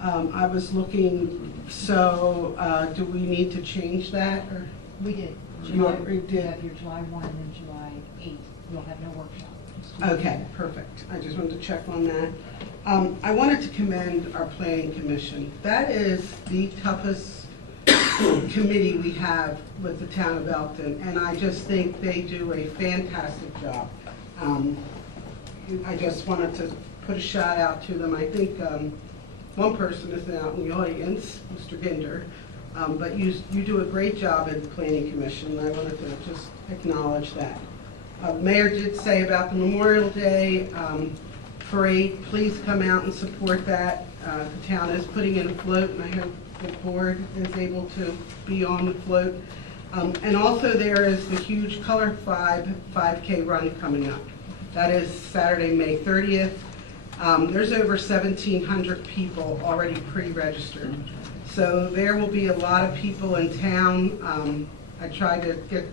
I was looking, so do we need to change that? Or We did. You already You did? have your July 1 and then July 8th. You'll have no workshop. Okay, perfect. I just wanted to check on that. I wanted to commend our planning commission. That is the toughest committee we have with the town of Elkton, and I just think they do a fantastic job. I just wanted to put a shout out to them. I think one person is out in the audience, Mr. Ginder, but you do a great job at the planning commission, and I wanted to just acknowledge that. Mayor did say about the Memorial Day parade, please come out and support that. The town is putting in a float, and I hope the board is able to be on the float. And also there is the huge Color 5K run coming up. That is Saturday, May 30th. There's over 1,700 people already pre-registered. So there will be a lot of people in town. I tried to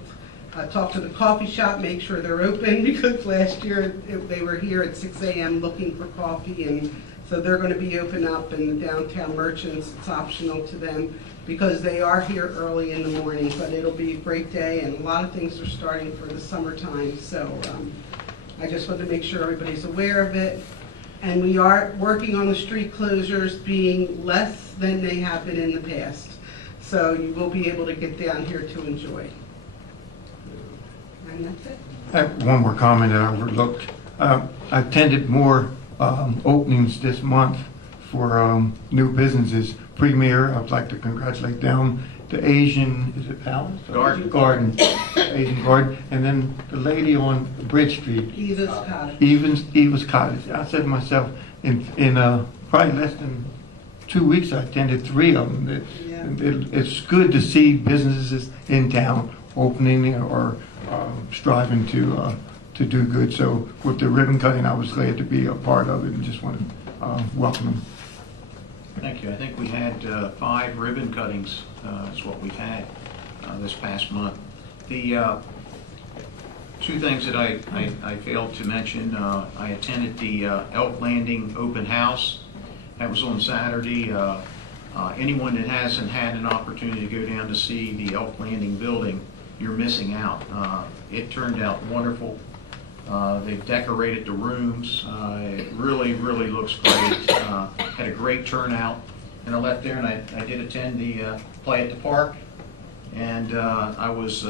talk to the coffee shop, make sure they're open, because last year they were here at 6 a.m. looking for coffee, and so they're going to be open up, and the downtown merchants, it's optional to them because they are here early in the morning, but it'll be a great day, and a lot of things are starting for the summertime. So I just wanted to make sure everybody's aware of it. And we are working on the street closures being less than they have been in the past. So you will be able to get down here to enjoy. And that's it. I have one more comment that I overlooked. I attended more openings this month for new businesses. Premier, I'd like to congratulate them. The Asian, is it Palace? Garden. Asian Garden. And then the lady on Bridge Street. Eva's Cottage. Eva's Cottage. I said to myself, in probably less than 2 weeks, I attended 3 of them. It's good to see businesses in town opening or striving to do good. So with the ribbon cutting, I was glad to be a part of it and just want to welcome them. Thank you. I think we had 5 ribbon cuttings is what we've had this past month. The 2 things that I failed to mention, I attended the Elk Landing open house. That was on Saturday. Anyone that hasn't had an opportunity to go down to see the Elk Landing building, you're missing out. It turned out wonderful. They've decorated the rooms. It really, really looks great. Had a great turnout. And I left there and I did attend the play at the park. And I was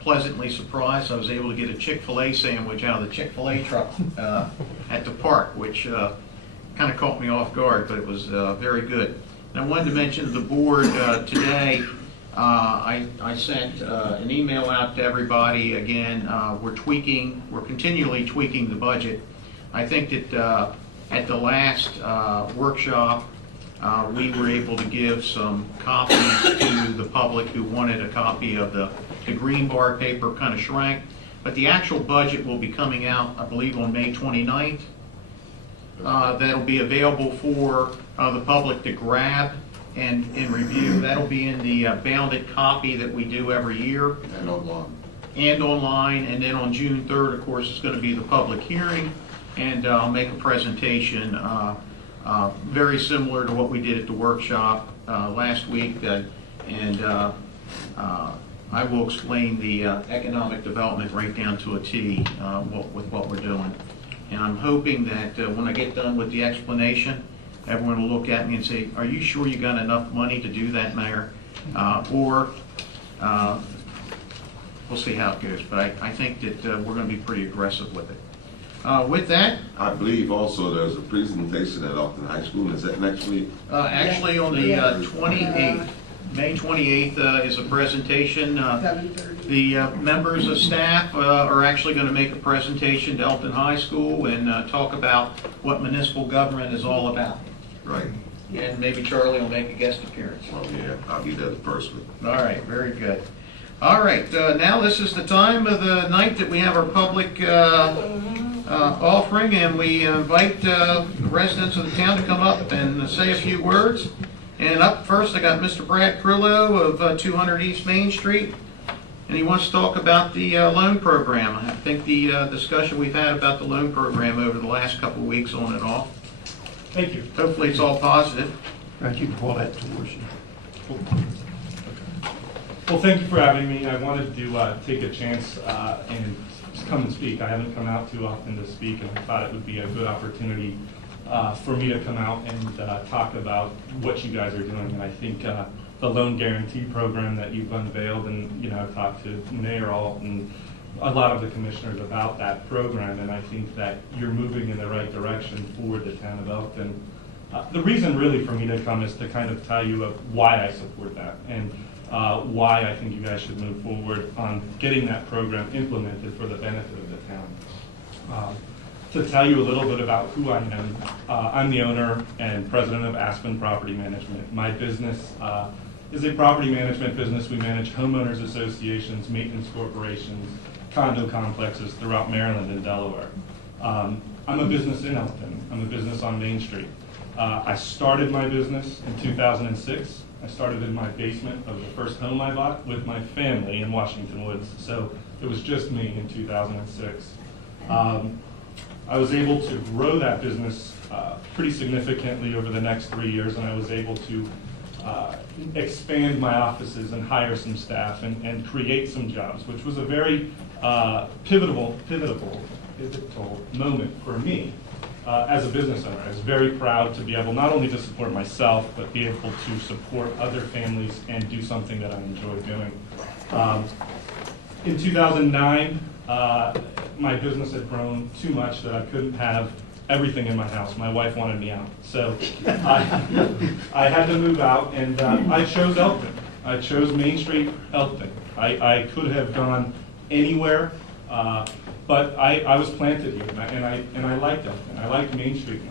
pleasantly surprised. I was able to get a Chick-fil-A sandwich out of the Chick-fil-A truck at the park, which kind of caught me off guard, but it was very good. And I wanted to mention to the board today, I sent an email out to everybody. Again, we're continually tweaking the budget. I think that at the last workshop, we were able to give some copies to the public who wanted a copy of the green bar paper, kind of shrank. But the actual budget will be coming out, I believe, on May 29th. That'll be available for the public to grab and review. That'll be in the bounded copy that we do every year. And online. And online. And then on June 3rd, of course, is going to be the public hearing. And I'll make a presentation very similar to what we did at the workshop last week. I will explain the economic development right down to a T with what we're doing. And I'm hoping that when I get done with the explanation, everyone will look at me and say, are you sure you got enough money to do that, Mayor? Or we'll see how it goes. But I think that we're going to be pretty aggressive with it. With that, I believe also there's a presentation at Elkton High School. Is that next week? actually on the 28th. May 28th is a presentation. 7:30. The members of staff are actually going to make a presentation to Elkton High School and talk about what municipal government is all about. Right. And maybe Charlie will make a guest appearance. Well, yeah, I'll be there the first one. All right, very good. All right, now this is the time of the night that we have our public offering, and we invite the residents of the town to come up and say a few words. And up first, I got Mr. Brad Crillo of 200 East Main Street, and he wants to talk about the loan program. I think the discussion we've had about the loan program over the last couple of weeks on and off. Thank you. Hopefully it's all positive. Right, you can pull that towards you. Well, thank you for having me. I wanted to take a chance and just come and speak. I haven't come out too often to speak, and I thought it would be a good opportunity for me to come out and talk about what you guys are doing. And I think the loan guarantee program that you've unveiled, and I've talked to Mayor Alt and a lot of the commissioners about that program, and I think that you're moving in the right direction for the town of Elkton. The reason really for me to come is to kind of tell you why I support that, and why I think you guys should move forward on getting that program implemented for the benefit of the town. To tell you a little bit about who I am, I'm the owner and president of Aspen Property Management. My business is a property management business. We manage homeowners associations, maintenance corporations, condo complexes throughout Maryland and Delaware. I'm a business in Elkton. I'm a business on Main Street. I started my business in 2006. I started in my basement of the first home I bought with my family in Washington Woods. So it was just me in 2006. I was able to grow that business pretty significantly over the next 3 years, and I was able to expand my offices and hire some staff and create some jobs, which was a very pivotal moment for me as a business owner. I was very proud to be able not only to support myself, but be able to support other families and do something that I enjoy doing. In 2009, my business had grown too much that I couldn't have everything in my house. My wife wanted me out. So I had to move out, and I chose Elkton. I chose Main Street, Elkton. I could have gone anywhere, but I was planted here, and I liked Elkton. I liked Main Street and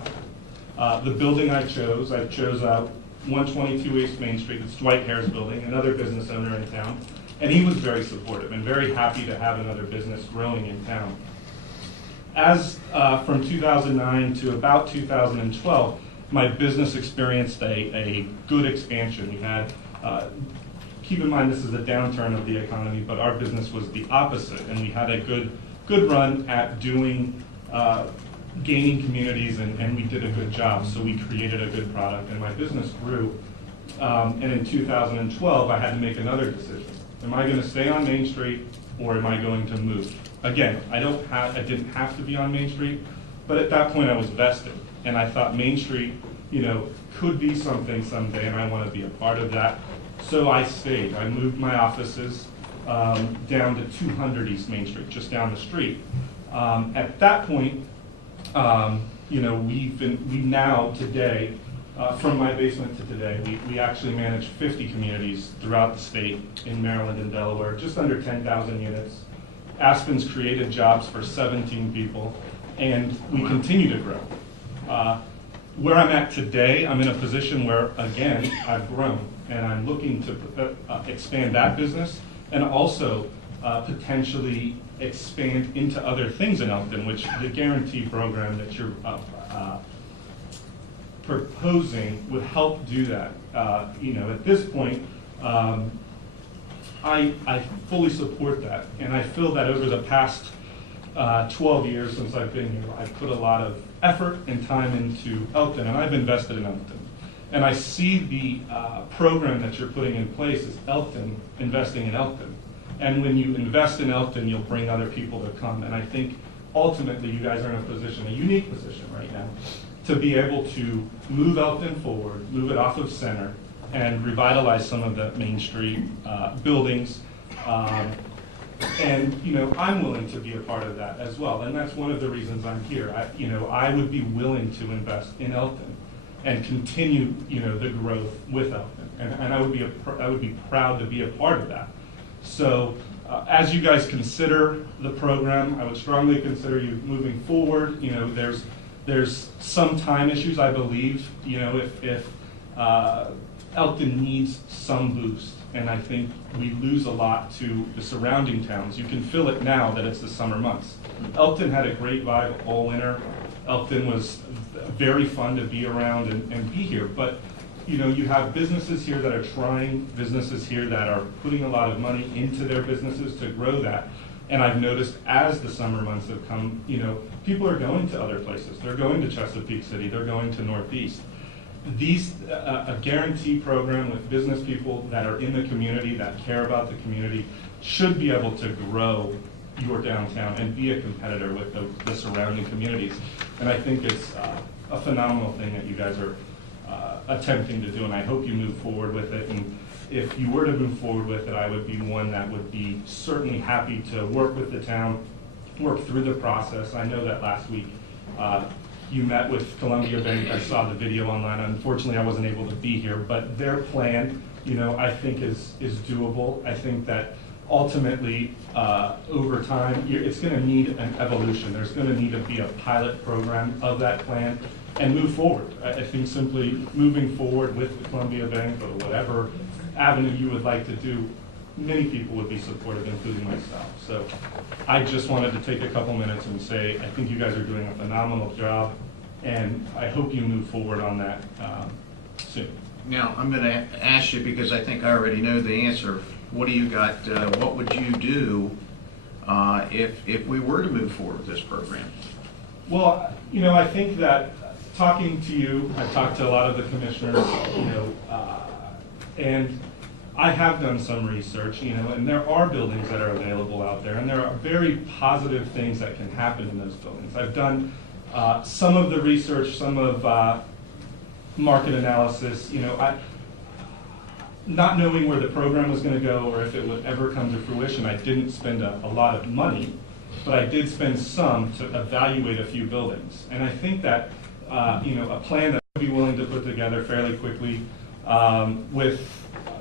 Elkton. The building I chose 122 East Main Street. It's Dwight Hare's building, another business owner in town. And he was very supportive and very happy to have another business growing in town. As from 2009 to about 2012, my business experienced a good expansion. We had, keep in mind this is a downturn of the economy, but our business was the opposite, and we had a good run at doing, gaining communities, and we did a good job. So we created a good product, and my business grew. And in 2012, I had to make another decision. Am I going to stay on Main Street, or am I going to move? Again, I didn't have to be on Main Street, but at that point I was vested, and I thought Main Street, could be something someday, and I want to be a part of that. So I stayed. I moved my offices down to 200 East Main Street, just down the street. At that point, we now today. From my basement to today, we actually manage 50 communities throughout the state in Maryland and Delaware, just under 10,000 units. Aspen's created jobs for 17 people, and we continue to grow. Where I'm at today, I'm in a position where, again, I've grown, and I'm looking to expand that business and also potentially expand into other things in Elkton, which the guarantee program that you're proposing would help do that. At this point, I fully support that, and I feel that over the past 12 years since I've been here, I've put a lot of effort and time into Elkton, and I've invested in Elkton. And I see the program that you're putting in place as Elkton investing in Elkton. And when you invest in Elkton, you'll bring other people to come. And I think ultimately you guys are in a unique position right now, to be able to move Elkton forward, move it off of center, and revitalize some of the Main Street buildings. And I'm willing to be a part of that as well, and that's one of the reasons I'm here. I would be willing to invest in Elkton. and continue, the growth with Elkton. And I would be proud to be a part of that. So as you guys consider the program, I would strongly consider you moving forward. There's some time issues, I believe, if Elkton needs some boost. And I think we lose a lot to the surrounding towns. You can feel it now that it's the summer months. Elkton had a great vibe all winter. Elkton was very fun to be around and be here. But you have businesses here that are trying, businesses here that are putting a lot of money into their businesses to grow that. And I've noticed as the summer months have come, people are going to other places. They're going to Chesapeake City. They're going to Northeast. A guarantee program with business people that are in the community, that care about the community, should be able to grow your downtown and be a competitor with the surrounding communities. And I think it's a phenomenal thing that you guys are attempting to do, and I hope you move forward with it. And if you were to move forward with it, I would be one that would be certainly happy to work with the town, work through the process. I know that last week you met with Columbia Bank. I saw the video online. Unfortunately, I wasn't able to be here, but their plan, I think is doable. I think that ultimately, over time, it's going to need an evolution. There's going to need to be a pilot program of that plan and move forward. I think simply moving forward with the Columbia Bank or whatever avenue you would like to do, many people would be supportive, including myself. So I just wanted to take a couple minutes and say, I think you guys are doing a phenomenal job, and I hope you move forward on that soon. Now, I'm going to ask you, because I think I already know the answer. What do you got, what would you do if we were to move forward with this program? Well, I think that talking to you, I've talked to a lot of the commissioners, and I have done some research, and there are buildings that are available out there, and there are very positive things that can happen in those buildings. I've done some of the research, some of market analysis, not knowing where the program was going to go or if it would ever come to fruition. I didn't spend a lot of money, but I did spend some to evaluate a few buildings. And I think that a plan that I'd be willing to put together fairly quickly with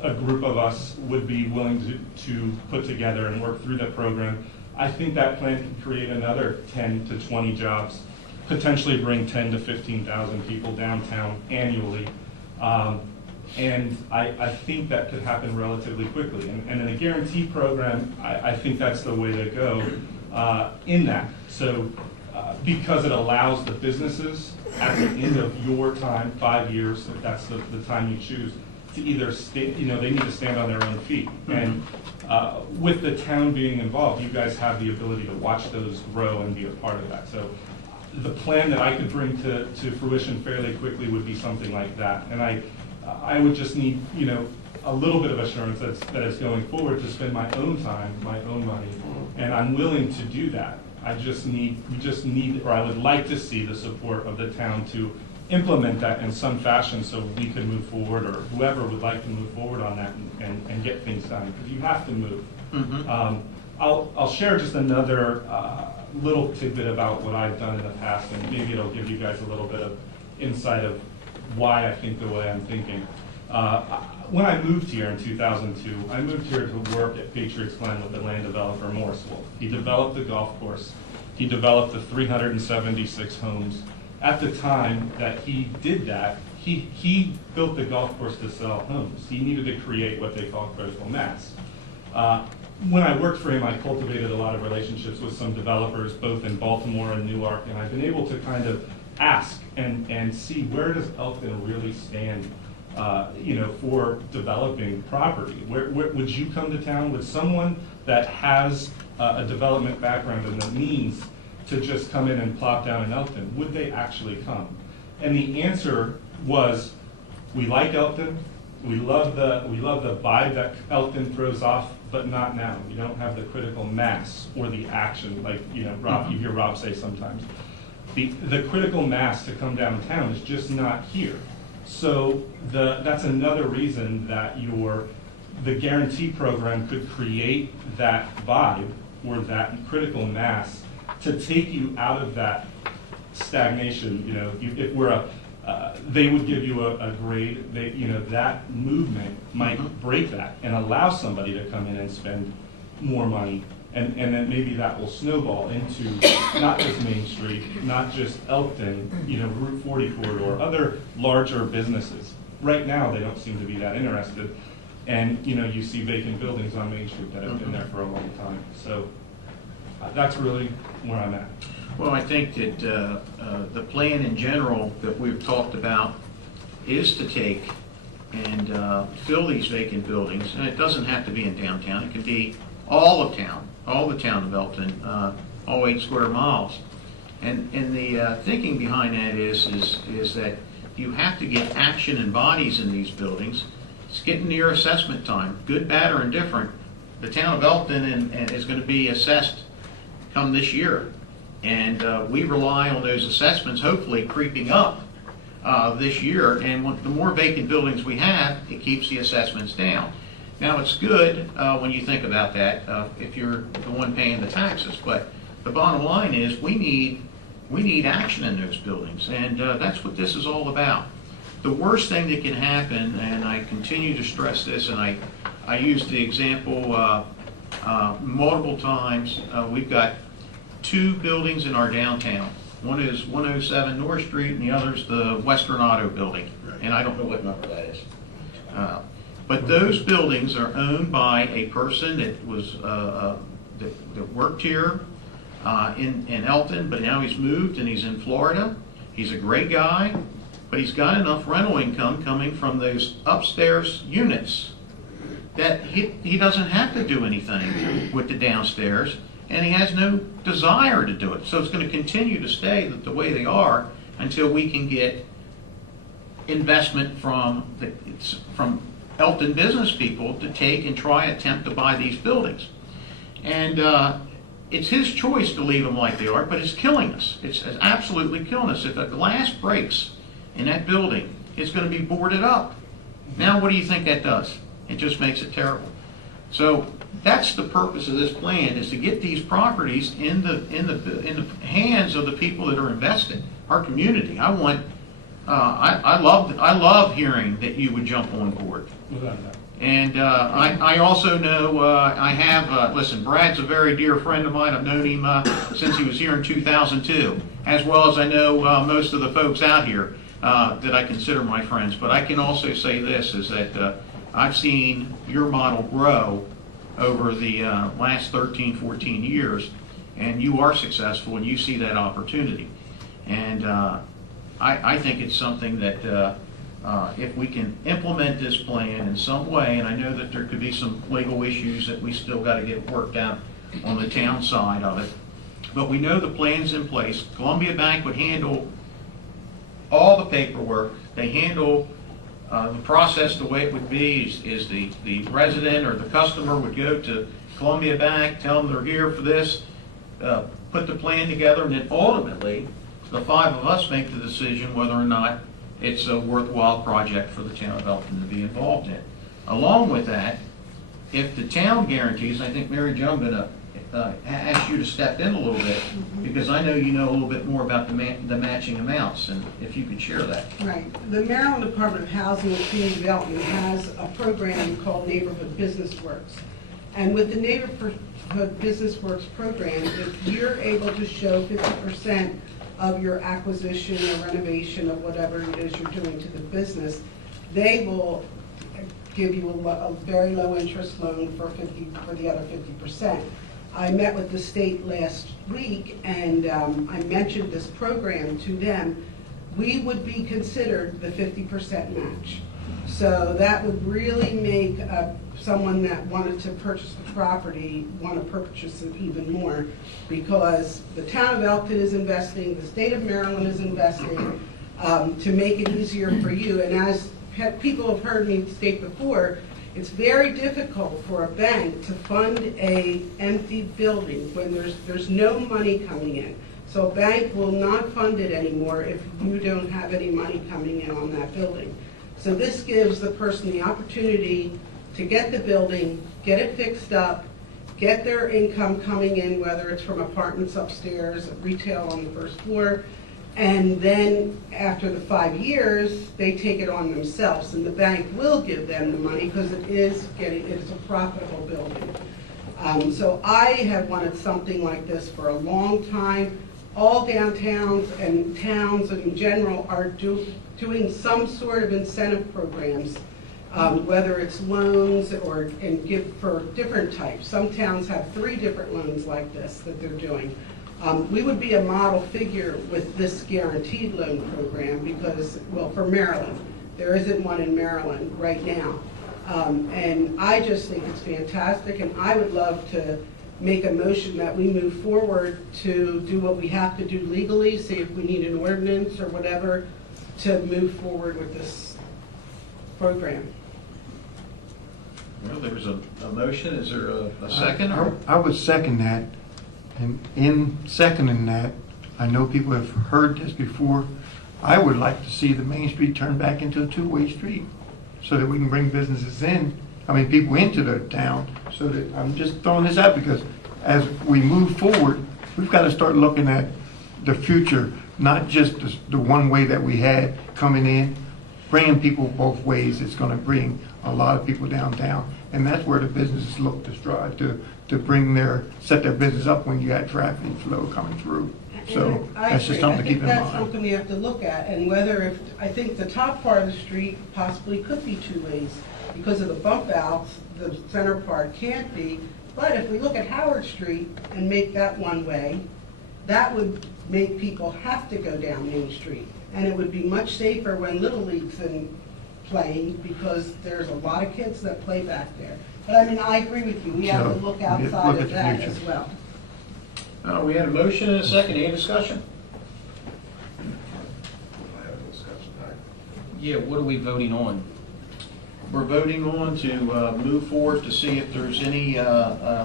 a group of us would be willing to put together and work through that program. I think that plan could create another 10 to 20 jobs, potentially bring 10 to 15,000 people downtown annually. And I think that could happen relatively quickly. And in a guarantee program, I think that's the way to go in that. So because it allows the businesses at the end of your time, 5 years, if that's the time you choose, to either stay, they need to stand on their own feet. And with the town being involved, you guys have the ability to watch those grow and be a part of that. So the plan that I could bring to fruition fairly quickly would be something like that. And I would just need, a little bit of assurance that it's going forward to spend my own time, my own money, and I'm willing to do that. We just need, or I would like to see the support of the town to implement that in some fashion so we can move forward, or whoever would like to move forward on that and get things done, because you have to move. Mm-hmm. I'll share just another little tidbit about what I've done in the past, and maybe it'll give you guys a little bit of insight of why I think the way I'm thinking. When I moved here in 2002, I moved here to work at Patriots Glen with the land developer Morris Wolf. He developed the golf course. He developed the 376 homes. At the time that he did that, he built the golf course to sell homes. He needed to create what they call critical mass. When I worked for him, I cultivated a lot of relationships with some developers, both in Baltimore and Newark, and I've been able to kind of ask and see where does Elkton really stand, for developing property. Where would you come to town? Would someone that has a development background and the means to just come in and plop down in Elkton, would they actually come? And the answer was, we like Elkton, we love the vibe that Elkton throws off, but not now. You don't have the critical mass or the action, like Rob, you hear Rob say sometimes. The critical mass to come downtown is just not here. So that's another reason that the guarantee program could create that vibe or that critical mass to take you out of that stagnation. If we're they would give you a grade. That movement might break that and allow somebody to come in and spend more money. And then maybe that will snowball into not just Main Street, not just Elkton, Route 40 corridor, other larger businesses. Right now, they don't seem to be that interested. And, you see vacant buildings on Main Street that have been there for a long time. So that's really where I'm at. Well, I think that the plan in general that we've talked about is to take and fill these vacant buildings, and it doesn't have to be in downtown. It could be all of town, all the town of Elkton, all 8 square miles. And the thinking behind that is that you have to get action and bodies in these buildings. It's getting near assessment time, good, bad, or indifferent. The town of Elkton and is going to be assessed come this year. And we rely on those assessments hopefully creeping up this year. And the more vacant buildings we have, it keeps the assessments down. Now, it's good when you think about that if you're the one paying the taxes. But the bottom line is we need action in those buildings. And that's what this is all about. The worst thing that can happen, and I continue to stress this, and I used the example multiple times, we've got 2 buildings in our downtown. One is 107 North Street, and the other is the Western Auto Building. And I don't know what number that is. But those buildings are owned by a person that was that worked here in Elkton, but now he's moved and he's in Florida. He's a great guy, but he's got enough rental income coming from those upstairs units that he doesn't have to do anything with the downstairs, and he has no desire to do it. So it's going to continue to stay the way they are until we can get investment from Elkton business people to take and attempt to buy these buildings. And it's his choice to leave them like they are, but it's killing us. It's absolutely killing us. If a glass breaks in that building, it's going to be boarded up. Now, what do you think that does? It just makes it terrible. So that's the purpose of this plan, is to get these properties in the hands of the people that are invested, our community. I love hearing that you would jump on board. And I also know listen, Brad's a very dear friend of mine. I've known him since he was here in 2002, as well as I know most of the folks out here that I consider my friends. But I can also say this, is that I've seen your model grow over the last 13, 14 years, and you are successful, and you see that opportunity. And I think it's something that if we can implement this plan in some way, and I know that there could be some legal issues that we still got to get worked out on the town side of it, but we know the plan's in place. Columbia Bank would handle all the paperwork. They handle the process the way it would be is the resident or the customer would go to Columbia Bank, tell them they're here for this, put the plan together, and then ultimately the 5 of us make the decision whether or not it's a worthwhile project for the town of Elkton to be involved in. Along with that, if the town guarantees, I think Mary Jo, I'm going to ask you to step in a little bit, because I know you know a little bit more about the matching amounts, and if you could share that. Right. The Maryland Department of Housing and Community Development has a program called Neighborhood Business Works. And with the Neighborhood Business Works program, if you're able to show 50% of your acquisition or renovation of whatever it is you're doing to the business, they will give you a very low interest loan for the other 50%. I met with the state last week, and I mentioned this program to them. We would be considered the 50% match. So that would really make someone that wanted to purchase the property want to purchase it even more, because the town of Elkton is investing, the state of Maryland is investing to make it easier for you. And as people have heard me state before, it's very difficult for a bank to fund a empty building when there's no money coming in. So a bank will not fund it anymore if you don't have any money coming in on that building. So this gives the person the opportunity to get the building, get it fixed up, get their income coming in, whether it's from apartments upstairs, retail on the first floor, And then after the 5 years, they take it on themselves, and the bank will give them the money because it is a profitable building. So I have wanted something like this for a long time. All downtowns and towns in general are doing some sort of incentive programs, whether it's loans and give for different types. Some towns have 3 different loans like this that they're doing. We would be a model figure with this guaranteed loan program because, well, for Maryland, there isn't one in Maryland right now. And I just think it's fantastic, and I would love to make a motion that we move forward to do what we have to do legally, see if we need an ordinance or whatever to move forward with this program. Well, there was a motion. Is there a second? Or? I would second that. And in seconding that, I know people have heard this before, I would like to see the Main Street turned back into a 2-way street so that we can bring businesses in, people into the town. So that, I'm just throwing this out because as we move forward, we've got to start looking at the future, not just the one way that we had coming in. Bringing people both ways is going to bring a lot of people downtown. And that's where the businesses look to strive to set their business up when you got traffic flow coming through. So that's just something to keep in mind. I think that's something we have to look at, and whether I think the top part of the street possibly could be 2 ways because of the bump outs, the center part can't be. But if we look at Howard Street and make that 1 way, that would make people have to go down Main Street. And it would be much safer when Little League's playing because there's a lot of kids that play back there. But I agree with you. We have to look outside of that as well. We had a motion and a second. Any discussion? Yeah, what are we voting on? We're voting on to move forward to see if there's any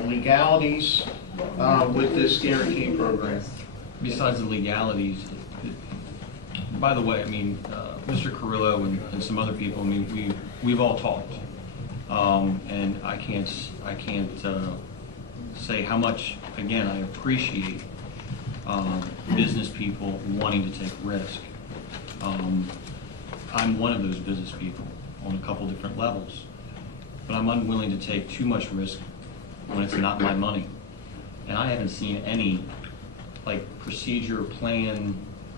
legalities with this guarantee program. Besides the legalities, by the way, Mr. Carrillo and some other people, we've all talked. And I can't say how much, again, I appreciate business people wanting to take risk. I'm one of those business people on a couple different levels, but I'm unwilling to take too much risk when it's not my money. And I haven't seen any procedure, plan.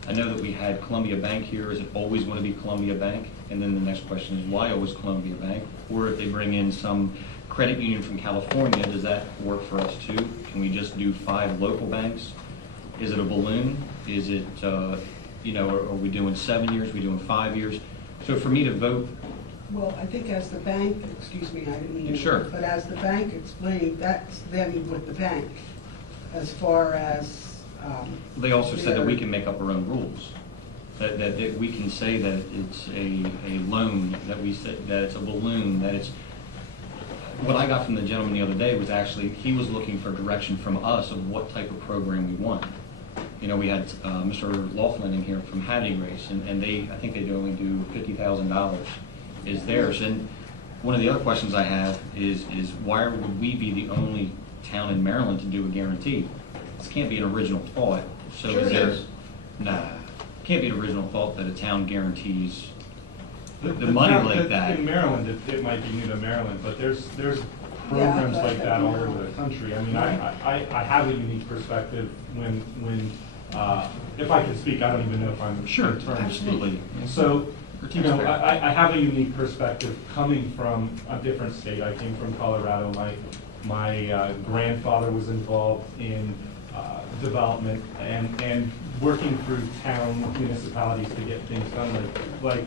I know that we had Columbia Bank here. Is it always going to be Columbia Bank? And then the next question is, why always Columbia Bank? Or if they bring in some credit union from California, does that work for us too? Can we just do 5 local banks? Is it a balloon? Is it, are we doing 7 years? Are we doing 5 years? So for me to vote. Well, I think as the bank, excuse me, I didn't mean to. Sure. But as the bank explained, that's them with the bank as far as. They also said that we can make up our own rules. That we can say that it's a loan, that we say that it's a balloon, that it's. What I got from the gentleman the other day was actually, he was looking for direction from us of what type of program we want. We had Mr. Laughlin in here from Hattie Race, and I think they only do $50,000 is theirs. And one of the other questions I have is why would we be the only town in Maryland to do a guarantee? This can't be an original thought. So Sure is there? is. Nah, can't be an original thought that a town guarantees the money like that. In Maryland, it might be new to Maryland, but there's programs like that all over the country. I have a unique perspective when if I can speak, I don't even know if I'm Sure, in turn to speak. absolutely. So, I have a unique perspective coming from a different state. I came from Colorado. My grandfather was involved in development and working through town municipalities to get things done like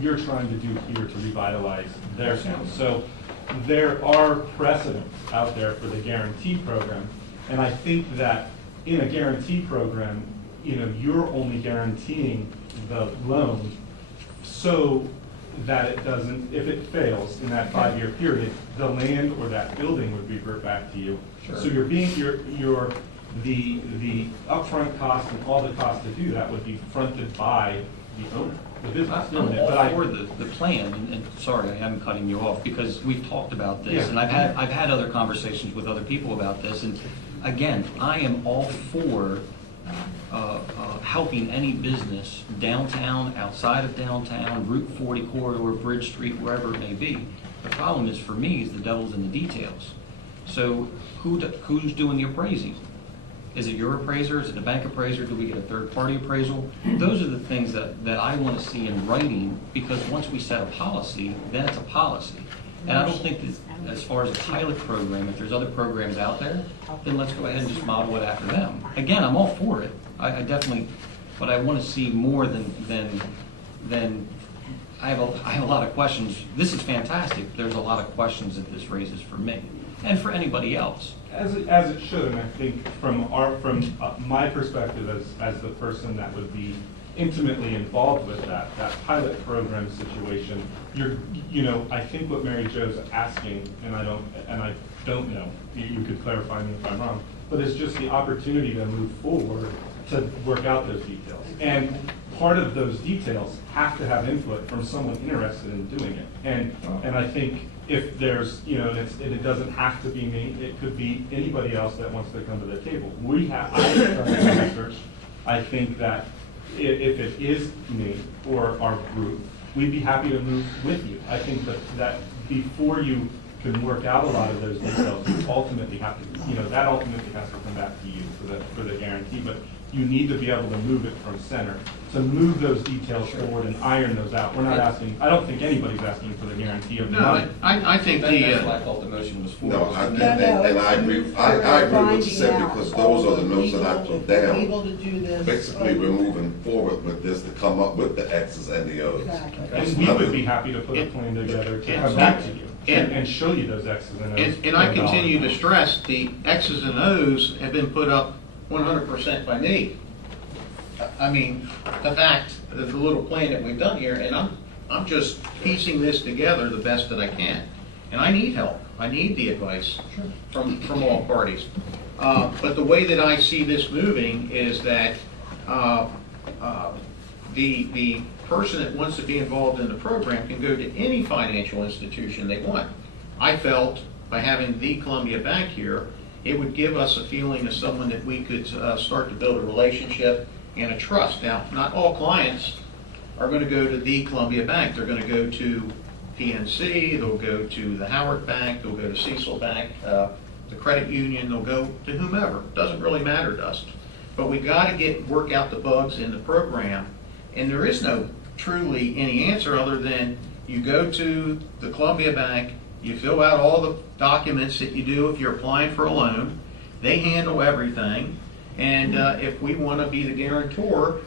you're trying to do here to revitalize their town. So there are precedents out there for the guarantee program, and I think that in a guarantee program, you're only guaranteeing the loan so that it doesn't, if it fails in that 5-year period, the land or that building would revert back to you. Sure. So the upfront cost and all the costs to do that would be fronted by the owner, the business. I'm all for the plan, and sorry, I am cutting you off, because we've talked about this, Yeah. and I've had other conversations with other people about this, and again, I am all for helping any business downtown, outside of downtown, Route 40 corridor, Bridge Street, wherever it may be. The problem is, for me, is the devil's in the details. So who's doing the appraising? Is it your appraiser? Is it the bank appraiser? Do we get a third-party appraisal? Those are the things that I want to see in writing, because once we set a policy, then it's a policy. And I don't think that, as far as a pilot program, if there's other programs out there, then let's go ahead and just model it after them. Again, I'm all for it. I definitely, but I want to see more than I have a lot of questions. This is fantastic. There's a lot of questions that this raises for me and for anybody else. As it should, and I think from my perspective as the person that would be intimately involved with that pilot program situation, I think what Mary Jo's asking, and I don't know, you could clarify me if I'm wrong, but it's just the opportunity to move forward to work out those details. And part of those details have to have input from someone interested in doing it. And I think if there's, and it doesn't have to be me, it could be anybody else that wants to come to the table. I've done the research. I think that if it is me or our group, we'd be happy to move with you. I think that before you can work out a lot of those details, you ultimately have to, that ultimately has to come back to you for the guarantee. But you need to be able to move it from center, to move those details forward and iron those out. We're not asking, I don't think anybody's asking for the guarantee of the money. I think That's what I thought the motion was for. No, and I agree, I agree with what you said, because those are the notes that I put down. Able to do this. Basically, we're moving forward with this to come up with the X's and the O's. Exactly. And we would be happy to put a plan together to come back to you and show you those X's and O's. And I continue to stress, the X's and O's have been put up 100% by me. I mean, the fact, the little plan that we've done here, and I'm just piecing this together the best that I can. And I need help. I need the advice from all parties. But the way that I see this moving is that the person that wants to be involved in the program can go to any financial institution they want. I felt by having the Columbia Bank here, it would give us a feeling of someone that we could start to build a relationship and a trust. Now, not all clients are going to go to the Columbia Bank. They're going to go to PNC, they'll go to the Howard Bank, they'll go to Cecil Bank, the credit union, they'll go to whomever. Doesn't really matter to us. But we got to work out the bugs in the program, and there is no truly any answer other than you go to the Columbia Bank, you fill out all the documents that you do if you're applying for a loan, they handle everything, and if we want to be the guarantor,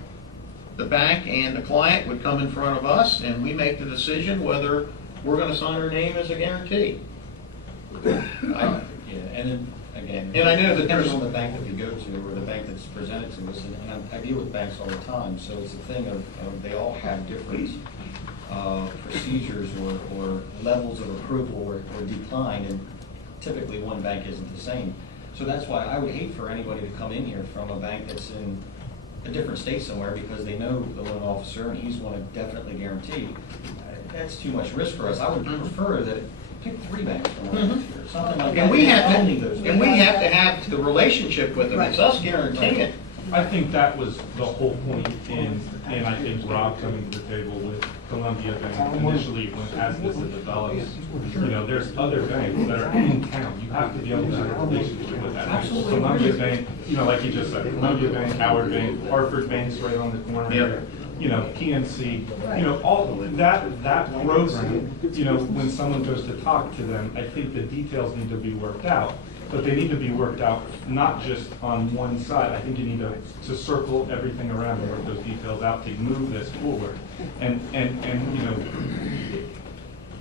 the bank and the client would come in front of us and we make the decision whether we're going to sign our name as a guarantee. Yeah, and then, again, And I know that depends there's- on the bank that we go to or the bank that's presented to us, and I deal with banks all the time, so it's a thing of they all have different procedures or levels of approval or decline, and typically one bank isn't the same. So that's why I would hate for anybody to come in here from a bank that's in a different state somewhere because they know the loan officer and he's going to definitely guarantee. That's too much risk for us. I would prefer that pick 3 banks from around here, something like that. And we have Only those to, and we have to have the relationship with them. It's us guaranteeing it. I think that was the whole point and I think Rob coming to the table with Columbia Bank initially as this develops. There's other banks that are in town. You have to be able to have a relationship with that. Absolutely. Columbia Bank, like you just said, Columbia Bank, Howard Bank, Hartford Bank's right on the corner here. PNC, all that program, when someone goes to talk to them, I think the details need to be worked out. But they need to be worked out not just on one side. I think you need to circle everything around and work those details out to move this forward.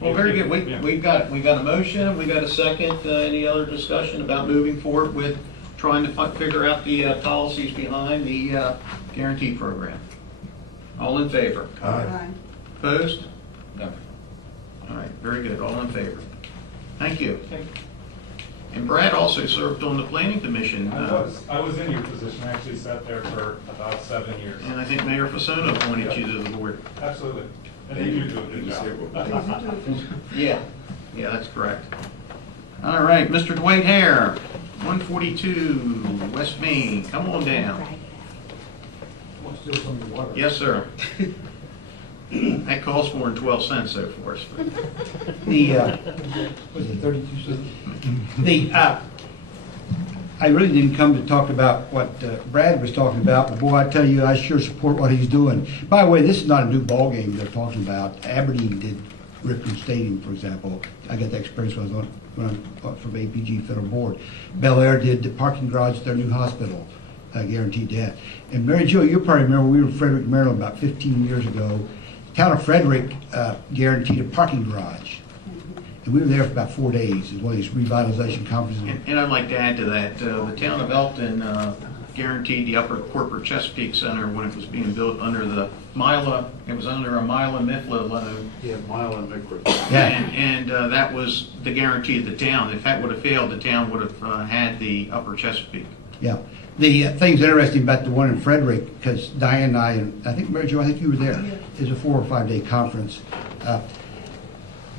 Well, very good. We got a motion, we got a second. Any other discussion about moving forward with trying to figure out the policies behind the guarantee program? All in favor? Aye. Opposed? No. All right, very good. All in favor. Thank you. And Brad also served on the planning commission. I was in your position. I actually sat there for about 7 years. And I think Mayor Fasano appointed you to the board. Absolutely. And you do a good job. Yeah, that's correct. All right, Mr. Dwight Hare, 142 West Main, come on down. steal some of your water. Yes, sir. That calls for in 12 cents so far. The, was it 32 cents? The, I really didn't come to talk about what Brad was talking about, but boy, I tell you, I sure support what he's doing. By the way, this is not a new ballgame they're talking about. Aberdeen did Ripken Stadium, for example. I got that experience when I was from APG Federal Board. Bel Air did the parking garage at their new hospital. I guaranteed that. And Mary Jo, you probably remember, we were in Frederick, Maryland about 15 years ago. The town of Frederick guaranteed a parking garage. And we were there for about 4 days. It was one of these revitalization conferences. And I'd like to add to that, the town of Elkton guaranteed the upper corporate Chesapeake Center when it was being built under the Mila, it was under a Mila Mifflin loan. Yeah, Mile and Mickford. Yeah. And that was the guarantee of the town. If that would have failed, the town would have had the upper Chesapeake. Yeah. The thing's interesting about the one in Frederick, because Diane and I think Mary Jo, I think you were there. It was a 4 or 5 day conference.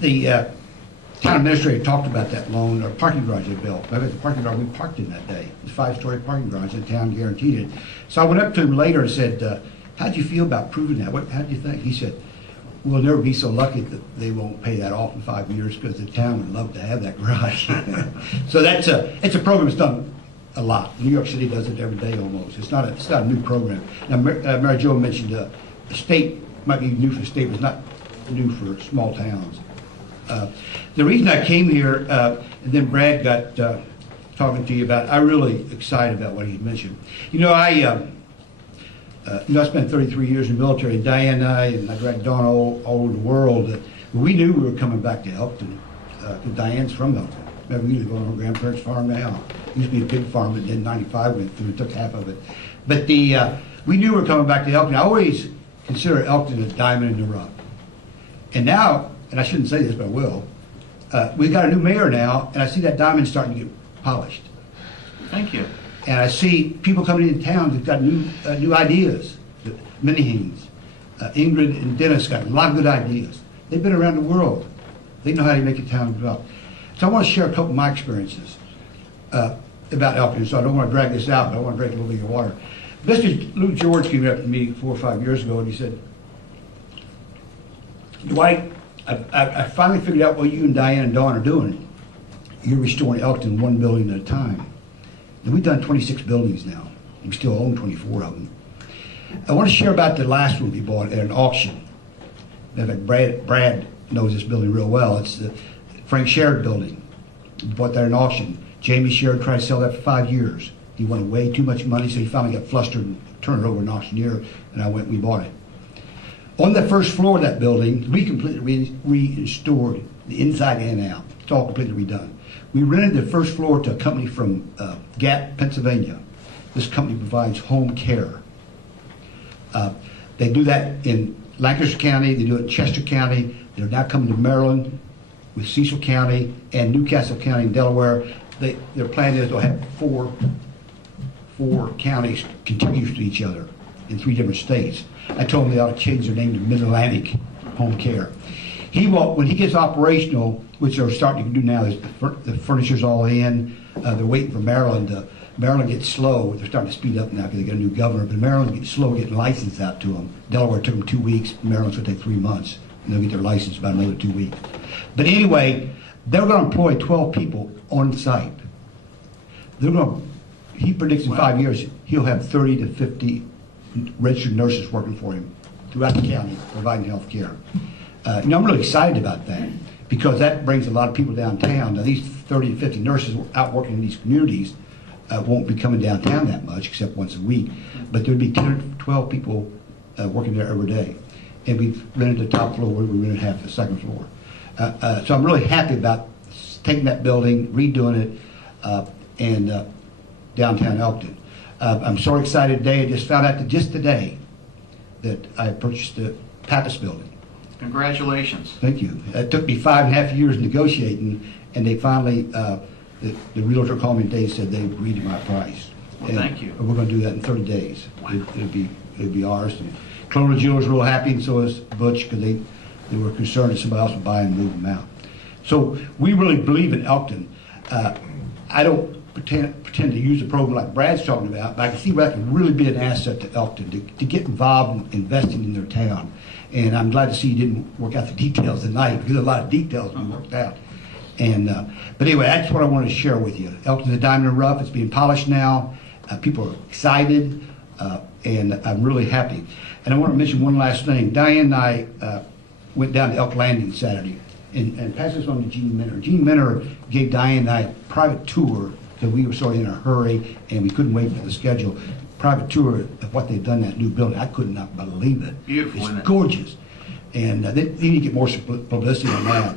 The town administrator talked about that loan or parking garage they built. Maybe the parking garage we parked in that day. It was a 5-story parking garage. The town guaranteed it. So I went up to him later and said, how'd you feel about proving that? How do you think? He said, we'll never be so lucky that they won't pay that off in 5 years because the town would love to have that garage. So it's a program that's done a lot. New York City does it every day almost. It's not a new program. Now, Mary Jo mentioned the state might be new for the state, but it's not new for small towns. The reason I came here, and then Brad got talking to you about it, I'm really excited about what he mentioned. I spent 33 years in the military, and Diane and I dragged Dawn all over the world. We knew we were coming back to Elkton, because Diane's from Elkton. Remember, we live on her grandparents' farm now. It used to be a big farm, but then 95 went through and took half of it. But we knew we were coming back to Elkton. I always consider Elkton a diamond in the rough. And now, and I shouldn't say this, but I will, we've got a new mayor now, and I see that diamond starting to get polished. Thank you. And I see people coming into town that've got new ideas. Minihans, Ingrid and Dennis got a lot of good ideas. They've been around the world. They know how to make a town develop. So I want to share a couple of my experiences about Elkton. So I don't want to drag this out, but I want to drink a little bit of water. Mr. Lou George came up to me 4 or 5 years ago, and he said, Dwight, I finally figured out what you and Diane and Dawn are doing. You're restoring Elkton 1 building at a time. And we've done 26 buildings now. We still own 24 of them. I want to share about the last one we bought at an auction. In fact, Brad knows this building real well. It's the Frank Sherrod building. We bought that at an auction. Jamie Sherrod tried to sell that for 5 years. He wanted way too much money, so he finally got flustered and turned it over to an auctioneer, and we bought it. On the first floor of that building, we completely restored the inside and out. It's all completely redone. We rented the first floor to a company from Gap, Pennsylvania. This company provides home care. They do that in Lancaster County, they do it in Chester County. They're now coming to Maryland with Cecil County and Newcastle County in Delaware. Their plan is they'll have four counties contiguous to each other in 3 different states. I told them they ought to change their name to Mid-Atlantic Home Care. When he gets operational, which they're starting to do now, is the furniture's all in. They're waiting for Maryland. Maryland gets slow. They're starting to speed up now because they got a new governor. But Maryland gets slow getting license out to them. Delaware took them 2 weeks. Maryland's going to take 3 months. And they'll get their license about another 2 weeks. But anyway, they're going to employ 12 people on site. He predicts in 5 years he'll have 30 to 50 registered nurses working for him throughout the county providing health care. I'm really excited about that because that brings a lot of people downtown. Now these 30 to 50 nurses out working in these communities won't be coming downtown that much except once a week, but there'd be 10 or 12 people working there every day. And we've rented the top floor, we rented half the second floor. So I'm really happy about taking that building, redoing it, and downtown Elkton. I'm so excited today. I just found out just today that I purchased the Pappas building. Congratulations. Thank you. It took me 5.5 years negotiating, and they finally, the realtor called me today and said they agreed to my price. Well, thank you. We're going to do that in 30 days. Wow. It'll be ours. And Clona Jewel's real happy, and so is Butch, because they were concerned that somebody else would buy and move them out. So we really believe in Elkton. pretend to use a program like Brad's talking about, but I can see where that can really be an asset to Elkton, to get involved in investing in their town. And I'm glad to see you didn't work out the details tonight, because a lot of details we worked out. And, but anyway, that's what I wanted to share with you. Elkton's a diamond in the rough. It's being polished now. People are excited, and I'm really happy. And I want to mention one last thing. Diane and I went down to Elk Landing Saturday, and pass this on to Gene Minner. Gene Minner gave Diane and I a private tour, because we were sort of in a hurry, and we couldn't wait for the schedule. Private tour of what they've done in that new building. I could not believe it. Beautiful, isn't it? It's gorgeous. And they need to get more publicity on that.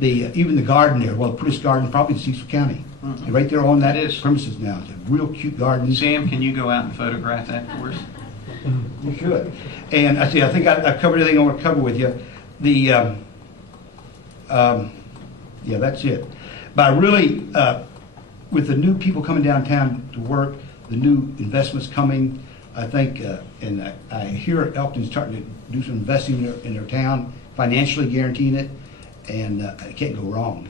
Even the garden there, well, the prettiest garden probably in Cecil County. Right there on that premises now. It's a real cute garden. Sam, can you go out and photograph that for us? You should. And I think I've covered everything I want to cover with you. Yeah, that's it. But I really, with the new people coming downtown to work, the new investments coming, I think, and I hear Elkton's starting to do some investing in their town, financially guaranteeing it, and it can't go wrong.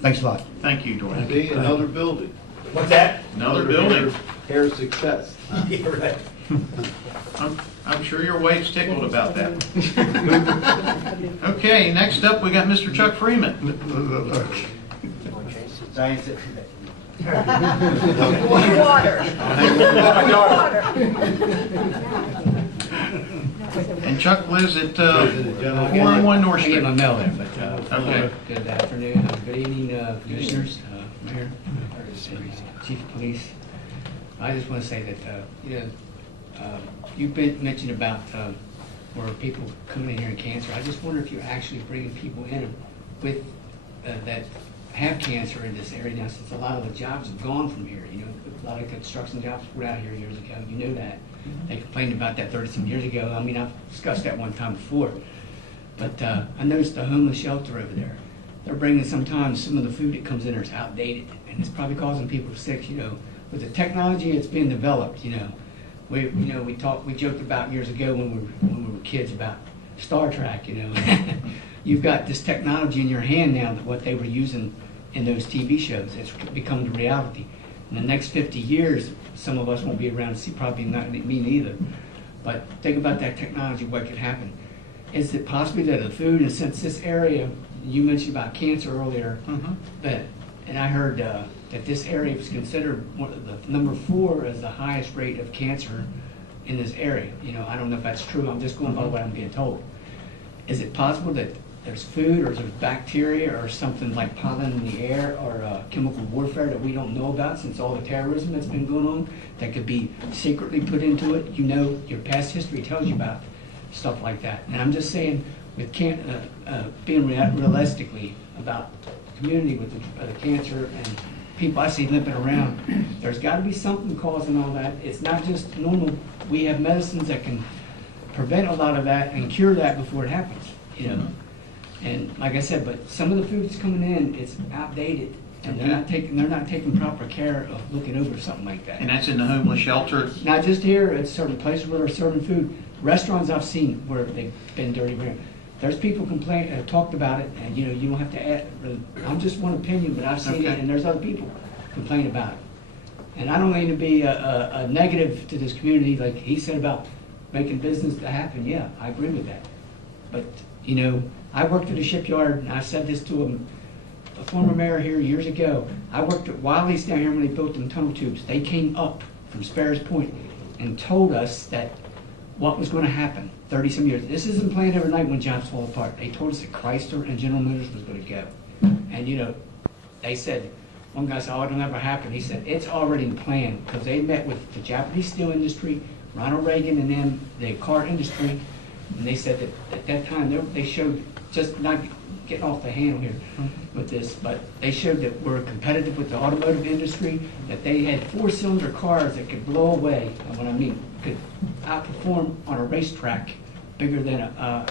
Thanks a lot. Thank you, Dwayne. See, another building. What's that? Another building. Hair success. Yeah, right. I'm sure your wife's tickled about that. Okay, next up, we got Mr. Chuck Freeman. Diane said, Water. And Chuck lives at 401 North I Street. get my mail there, but, Okay. good afternoon, good evening, commissioners, mayor, chief of police. I just want to say that, you've mentioned about, where people coming in here with cancer. I just wonder if you're actually bringing people in with, that have cancer in this area now, since a lot of the jobs have gone from here, a lot of construction jobs were out here years ago, you know that. They complained about that 30-some years ago. I mean, I've discussed that one time before. But I noticed the homeless shelter over there. They're bringing sometimes some of the food that comes in there is outdated, and it's probably causing people sick. With the technology that's being developed, we joked about years ago when we were kids about Star Trek. You've got this technology in your hand now that what they were using in those TV shows, it's become the reality. In the next 50 years, some of us won't be around to see, probably not me neither. But think about that technology, what could happen. Is it possibly that the food, and since this area, you mentioned about cancer earlier, and I heard that this area was considered one of the number 4 as the highest rate of cancer in this area. I don't know if that's true. I'm just going by what I'm being told. Is it possible that there's food or there's bacteria or something like pollen in the air or chemical warfare that we don't know about since all the terrorism that's been going on that could be secretly put into it? Your past history tells you about stuff like that. And I'm just saying, with being realistically about the community with the cancer and people I see limping around, there's got to be something causing all that. It's not just normal. We have medicines that can prevent a lot of that and cure that before it happens. And like I said, but some of the food that's coming in, it's outdated, and they're not taking proper care of looking over something like that. And that's in the homeless shelter? Not just here, it's certain places where they're serving food. Restaurants I've seen where they've been dirty. There's people talked about it, and you don't have to add, I'm just one opinion, but I've seen it, and there's other people complain about it. And I don't mean to be a negative to this community, like he said about making business to happen. Yeah, I agree with that. But, I worked at a shipyard, and I said this to a former mayor here years ago. I worked at Wiley's down here when they built them tunnel tubes. They came up from Sparrows Point and told us that what was going to happen 30-some years. This isn't planned overnight when jobs fall apart. They told us that Chrysler and General Motors was going to go. And, they said, one guy said, oh, it'll never happen. He said, it's already planned, because they met with the Japanese steel industry, Ronald Reagan, and then the car industry. And they said that at that time, they showed, just not getting off the handle here with this, but they showed that we're competitive with the automotive industry, that they had 4-cylinder cars that could blow away, and what I mean, could outperform on a racetrack bigger than a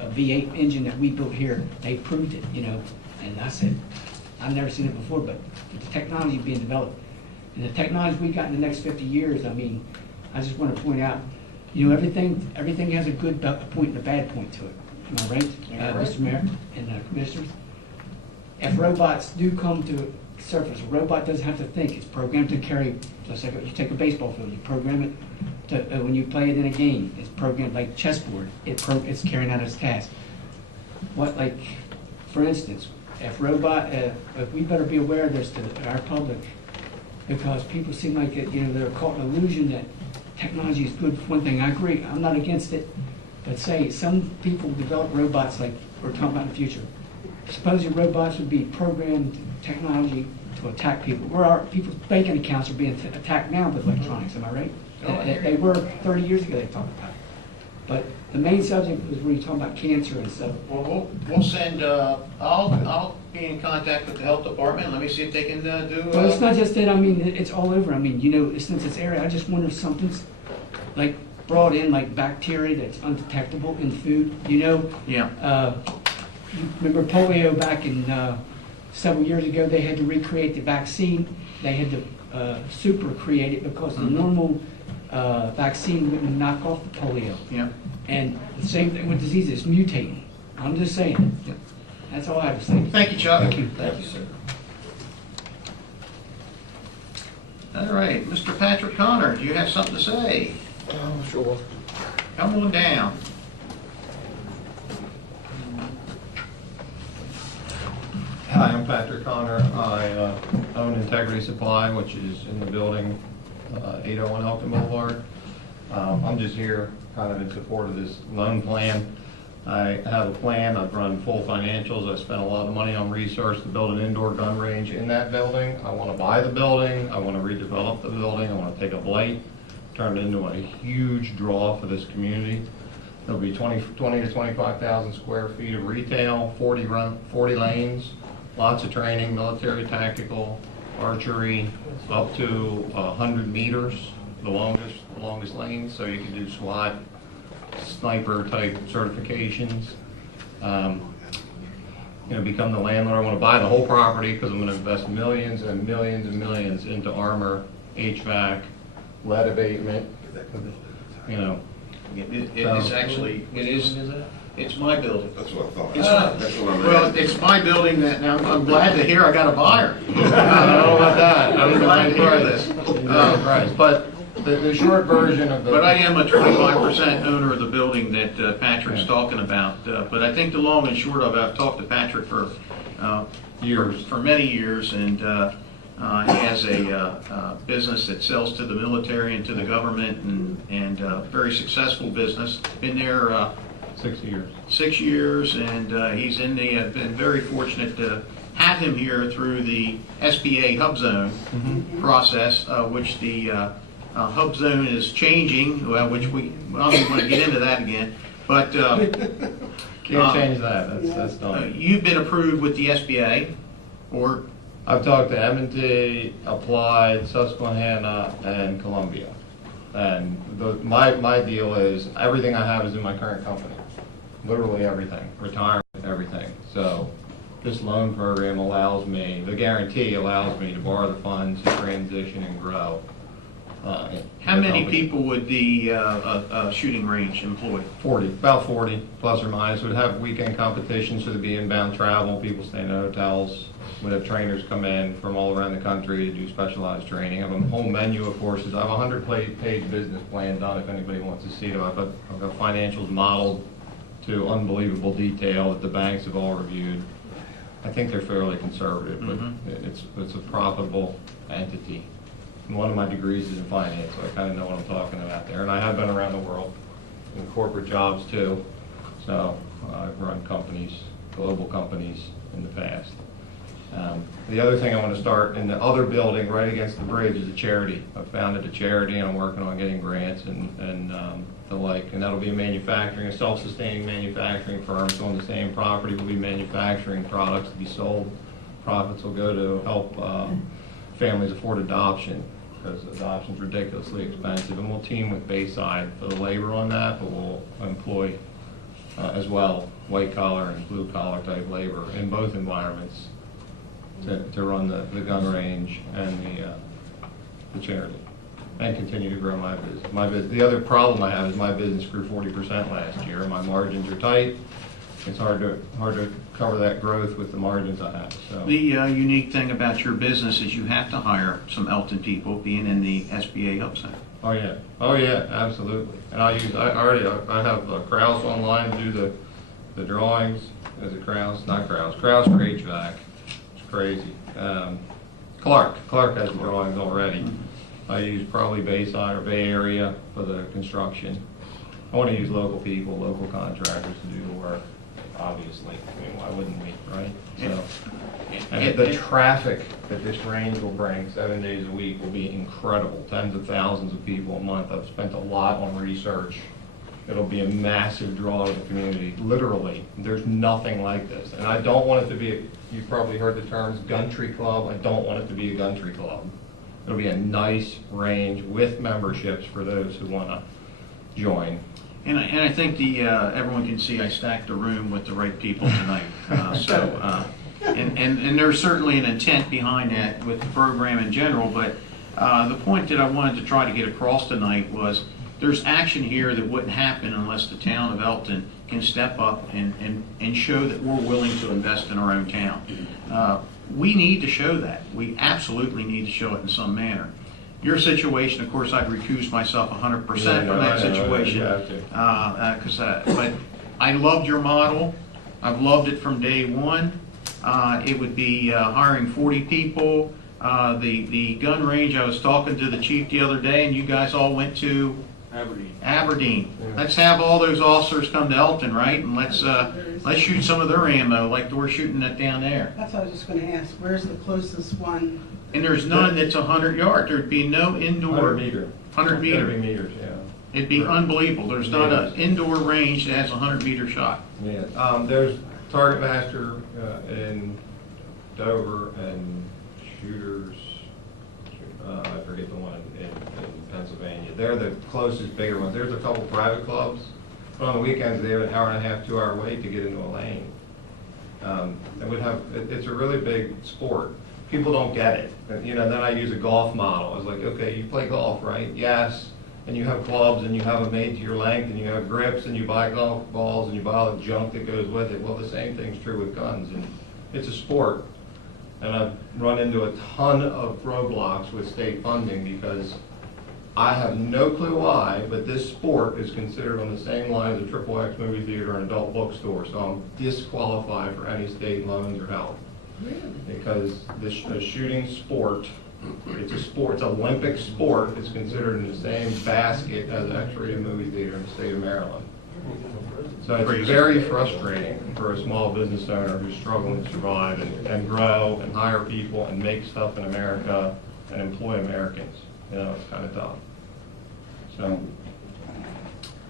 V8 engine that we built here. They proved it, and I said, I've never seen it before, but the technology being developed. And the technology we got in the next 50 years, I mean, I just want to point out, everything has a good point and a bad point to it. Am I right, Mr. Mayor and Commissioners? If robots do come to surface. A robot doesn't have to think. It's programmed to carry, just like you take a baseball field, you program it to, when you play it in a game, it's programmed like chessboard. It's carrying out its task. What, like, for instance, if we better be aware of this to our public, because people seem like they're caught in an illusion that technology is good for one thing. I agree. I'm not against it, but say some people develop robots like we're talking about in the future. Suppose your robots would be programmed technology to attack people. Where our people's banking accounts are being attacked now with electronics. Am I right? They were 30 years ago. They talked about it. But the main subject was where you're talking about cancer and stuff. Well, we'll send, I'll be in contact with the health department. Let me see if they can do. Well, it's not just that. I mean, it's all over. I mean, since it's area, I just wonder if something's like brought in, like bacteria that's undetectable in food. Yeah. You remember polio back in several years ago? They had to recreate the vaccine. They had to super create it because the normal vaccine wouldn't knock off the polio. Yeah. And the same thing with diseases, mutating. I'm just saying. Yeah. That's all I have to say. Thank you, Chuck. Thank you. Thank you, sir. All right, Mr. Patrick Connor, do you have something to say? Sure. Come on down. Hi, I'm Patrick Connor. I own Integrity Supply, which is in the building 801 Elkton Boulevard. I'm just here kind of in support of this loan plan. I have a plan. I've run full financials. I spent a lot of money on research to build an indoor gun range in that building. I want to buy the building. I want to redevelop the building. I want to take a blight, turn it into a huge draw for this community. There'll be 20 to 25,000 square feet of retail, 40 lanes, lots of training, military, tactical, archery, up to 100 meters, the longest lanes, so you can do SWAT, sniper type certifications. Become the landlord. I want to buy the whole property because I'm going to invest millions and millions and millions into armor, HVAC, lead abatement. It's my building. That's what I thought. That's what it's my building that, now I'm glad to hear I got a buyer. I don't know about that. I'm glad to hear this. But the short version of the... But I am a 25% owner of the building that Patrick's talking about. But I think the long and short of it, I've talked to Patrick for years, for many years, and he has a business that sells to the military and to the government, and very successful business. Been there 6 years. 6 years, and he's been very fortunate to have him here through the SBA Hub Zone process, which the Hub Zone is changing, which I don't want to get into that again, but Can't change that. That's done. You've been approved with the SBA, or? I've talked to M&T, Applied, Susquehanna, and Columbia. And my deal is everything I have is in my current company. Literally everything. Retirement, everything. So this loan program allows me, the guarantee allows me to borrow the funds to transition and grow. How many people would the shooting range employ? 40, about 40, plus or minus. We'd have weekend competitions, so there'd be inbound travel, people staying in hotels. We'd have trainers come in from all around the country to do specialized training. I have a whole menu of courses. I have a 100-page business plan done if anybody wants to see it. I've got financials modeled to unbelievable detail that the banks have all reviewed. I think they're fairly conservative, but it's a profitable entity. And one of my degrees is in finance, so I kind of know what I'm talking about there. And I have been around the world in corporate jobs too. So I've run companies, global companies in the past. The other thing I want to start in the other building right against the bridge is a charity. I founded a charity and I'm working on getting grants and the like. And that'll be a self-sustaining manufacturing firm. So on the same property we'll be manufacturing products to be sold. Profits will go to help families afford adoption, because adoption is ridiculously expensive. And we'll team with Bayside for the labor on that, but we'll employ as well white collar and blue collar type labor in both environments to run the gun range and the charity, and continue to grow my business. The other problem I have is my business grew 40% last year. My margins are tight. it's hard to cover that growth with the margins I have, so. The unique thing about your business is you have to hire some Elkton people, being in the SBA Help Center. Oh yeah, absolutely. And I have Kraus online to do the drawings. Is it Kraus? Not Kraus. Kraus for HVAC. It's crazy. Clark has the drawings already. I use probably Bayside or Bay Area for the construction. I want to use local people, local contractors to do the work, obviously. I mean, why wouldn't we, right? So, and the traffic that this range will bring 7 days a week will be incredible. Tens of thousands of people a month. I've spent a lot on research. It'll be a massive draw to the community, literally. There's nothing like this. And I don't want it to be, you've probably heard the terms Gumtree Club. I don't want it to be a Gumtree Club. It'll be a nice range with memberships for those who want to join. And I think everyone can see I stacked the room with the right people tonight. And there's certainly an intent behind that with the program in general, but the point that I wanted to try to get across tonight was there's action here that wouldn't happen unless the town of Elkton can step up and show that we're willing to invest in our own town. We need to show that. We absolutely need to show it in some manner. Your situation, of course, I'd recuse myself 100% from that situation. But I loved your model. I've loved it from day one. It would be hiring 40 people. The gun range, I was talking to the chief the other day, and you guys all went to Aberdeen. Yeah. Let's have all those officers come to Elkton, right? And let's shoot some of their ammo like we're shooting it down there. That's what I was just gonna ask, where's the closest one? And there's none that's 100 yards. There'd be no indoor. 100 meter. 100 meter. 30 meters, yeah. It'd be unbelievable. There's not an indoor range that has a 100-meter shot. Yeah, there's Target Master in Dover and Shooters, I forget the one in Pennsylvania. They're the closest bigger ones. There's a couple private clubs, but on the weekends they have an hour and a half, 2 hour wait to get into a lane. It's a really big sport. People don't get it. You know, then I use a golf model. I was like, okay, you play golf, right? Yes. And you have clubs and you have them made to your length and you have grips and you buy golf balls and you buy all the junk that goes with it. Well, the same thing's true with guns. And it's a sport. And I've run into a ton of roadblocks with state funding because I have no clue why, but this sport is considered on the same line as a XXX movie theater and adult bookstore. So I'm disqualified for any state loans or help. Because the shooting sport, it's a sport, it's an Olympic sport, it's considered in the same basket as an X-rated movie theater in the state of Maryland. So it's very frustrating for a small business owner who's struggling to survive and grow and hire people and make stuff in America and employ Americans. You know, it's kind of tough. So,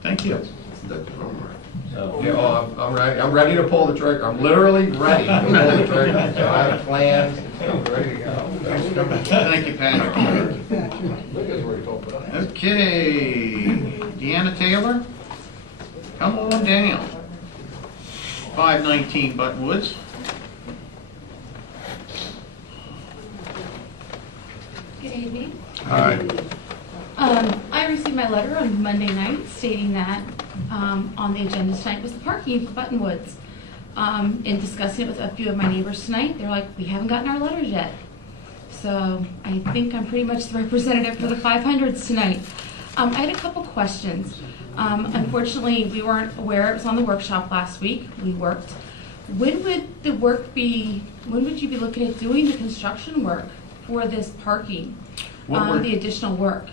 thank you. That's your homework. So, yeah, I'm ready to pull the trigger. I'm literally ready to pull the trigger. So I have plans. I'm ready to go. Thank you, Patrick. Okay, Deanna Taylor, come on down. 519 Buttonwoods. Good evening. Hi. I received my letter on Monday night stating that on the agenda tonight was the parking for Buttonwoods. In discussing it with a few of my neighbors tonight, they're like, we haven't gotten our letters yet. So I think I'm pretty much the representative for the 500s tonight. I had a couple questions. Unfortunately, we weren't aware it was on the workshop last week. We worked. When would the work be, when would you be looking at doing the construction work for this parking? The additional work?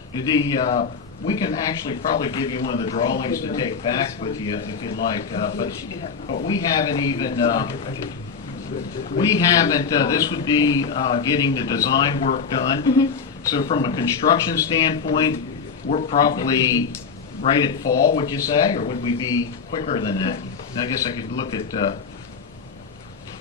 We can actually probably give you one of the drawings to take back with you if you'd like, but we haven't even, this would be getting the design work done. Mm-hmm. So from a construction standpoint, we're probably right at fall, would you say, or would we be quicker than that? I guess I could look at,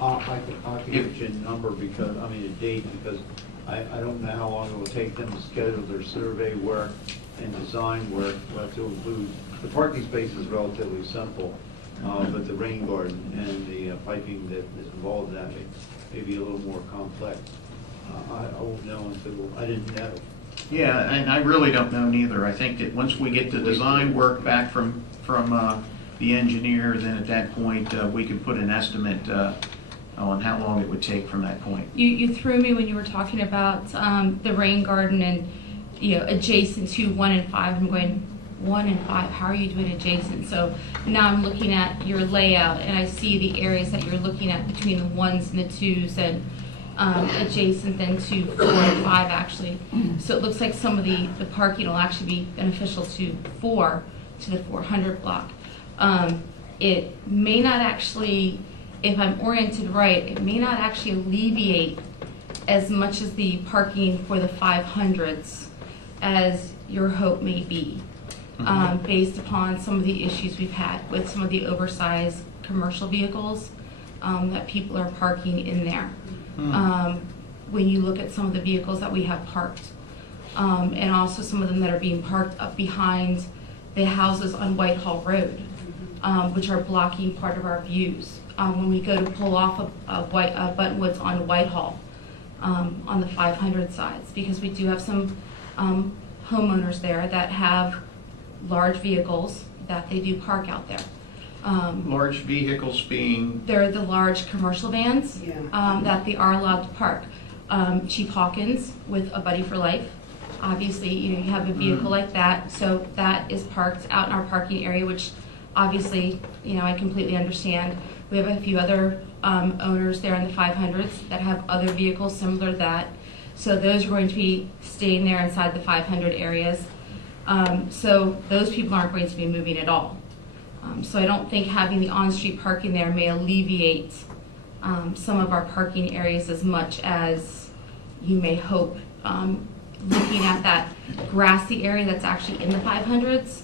I can give you a number because, I mean, a date, because I don't know how long it will take them to schedule their survey work and design work. We'll have to include, the parking space is relatively simple, but the rain garden and the piping that is involved in that may be a little more complex. I won't know until, I didn't know. yeah, and I really don't know neither. I think that once we get the design work back from the engineer, then at that point, we can put an estimate on how long it would take from that point. You threw me when you were talking about the rain garden and, adjacent to 1 and 5. I'm going, 1 and 5, how are you doing adjacent? So now I'm looking at your layout and I see the areas that you're looking at between the 1s and the 2s and adjacent then to 4 and 5 actually. So it looks like some of the parking will actually be beneficial to the 400 block. It may not actually, if I'm oriented right, it may not actually alleviate as much as the parking for the 500s as your hope may be, based upon some of the issues we've had with some of the oversized commercial vehicles that people are parking in there. When you look at some of the vehicles that we have parked, and also some of them that are being parked up behind the houses on Whitehall Road, which are blocking part of our views. When we go to pull off of Buttonwoods on Whitehall, on the 500 sides, because we do have some homeowners there that have large vehicles that they do park out there. Large vehicles being? They're the large commercial vans Yeah. that they are allowed to park. Chief Hawkins with a Buddy for Life. Obviously, you have a vehicle like that, so that is parked out in our parking area, which obviously, I completely understand. We have a few other owners there in the 500s that have other vehicles similar to that. So those are going to be staying there inside the 500 areas. So those people aren't going to be moving at all. So I don't think having the on-street parking there may alleviate some of our parking areas as much as you may hope. Looking at that grassy area that's actually in the 500s,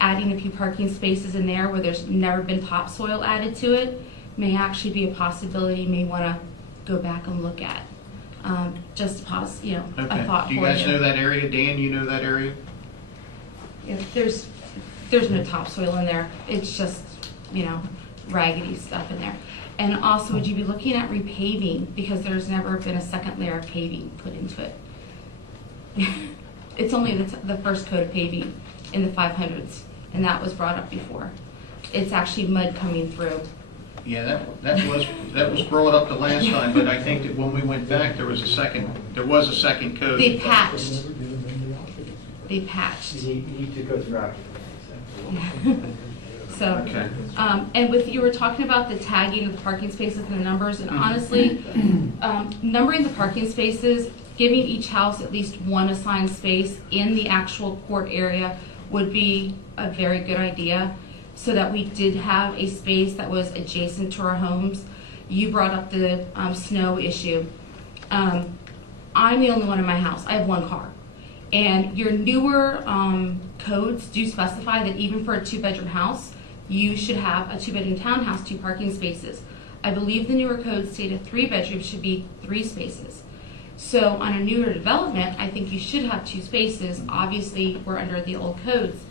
adding a few parking spaces in there where there's never been topsoil added to it may actually be a possibility you may want to go back and look at. Just to pause, a thought for Do you guys know that area? Dan, you know that area? Yeah, there's no topsoil in there. It's just, raggedy stuff in there. And also, would you be looking at repaving because there's never been a second layer of paving put into it? It's only the first coat of paving in the 500s, and that was brought up before. It's actually mud coming through. Yeah, that was brought up the last time, but I think that when we went back, there was a second coat. They patched. You need to go through So, Okay. And you were talking about the tagging of the parking spaces and the numbers, and honestly, numbering the parking spaces, giving each house at least one assigned space in the actual court area would be a very good idea, so that we did have a space that was adjacent to our homes. You brought up the snow issue. I'm the only one in my house. I have one car. And your newer codes do specify that even for a 2-bedroom house, you should have a 2-bedroom townhouse, 2 parking spaces. I believe the newer codes state a 3-bedroom should be 3 spaces. So on a newer development, I think you should have 2 spaces. Obviously, we're under the old codes.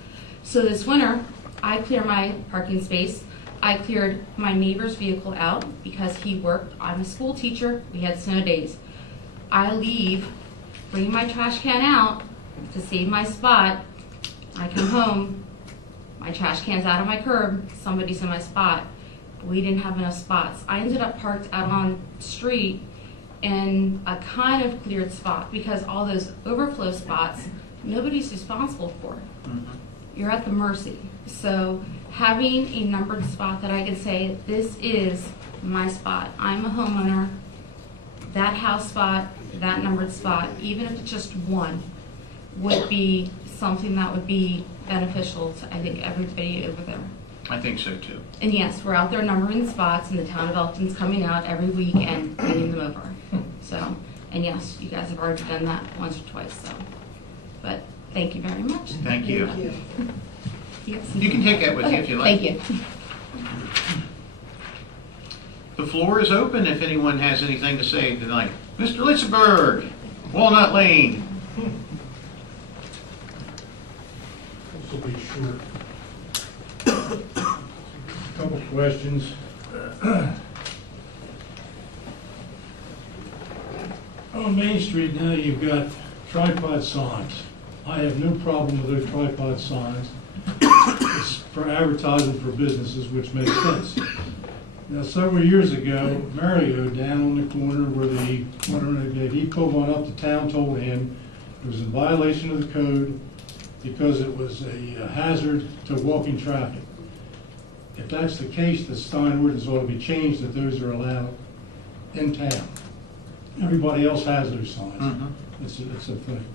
So this winter, I clear my parking space. I cleared my neighbor's vehicle out because he worked. I'm a school teacher. We had snow days. I leave, bring my trash can out to save my spot. I come home, my trash can's out on my curb, somebody's in my spot. We didn't have enough spots. I ended up parked out on the street in a kind of cleared spot because all those overflow spots, nobody's responsible for. You're at the mercy. So having a numbered spot that I can say, this is my spot. I'm a homeowner. That house spot, that numbered spot, even if it's just one, would be something that would be beneficial to, I think, everybody over there. I think so too. And yes, we're out there numbering spots, and the town of Elkton's coming out every week and cleaning them over. So, and yes, you guys have already done that once or twice, so. But thank you very much. Thank you. Thank you. You can take that with you if you like. Thank you. The floor is open if anyone has anything to say tonight. Mr. Litzenberg, Walnut Lane. This will be short. Couple questions. On Main Street now, you've got tripod signs. I have no problem with those tripod signs, for advertising for businesses, which makes sense. Now, several years ago, Mario down on the corner where he put one up, the town told him it was in violation of the code because it was a hazard to walking traffic. If that's the case, the sign ordinance ought to be changed that those are allowed in town. Everybody else has those signs. It's a thing.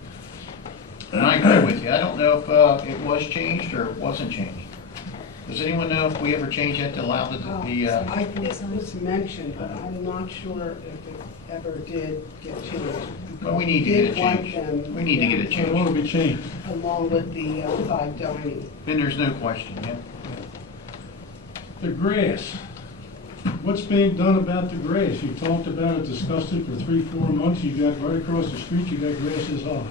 And I agree with you. I don't know if it was changed or it wasn't changed. Does anyone know if we ever changed that to allow I think it was mentioned, but I'm not sure if it ever did get changed. Well, we need to get it Did want changed. them, We need to get it It changed. ought to be changed. along with the outside dining. Then there's no question, yeah. The grass. What's being done about the grass? You talked about it, discussed it for 3-4 months. You got right across the street, you got grass this high.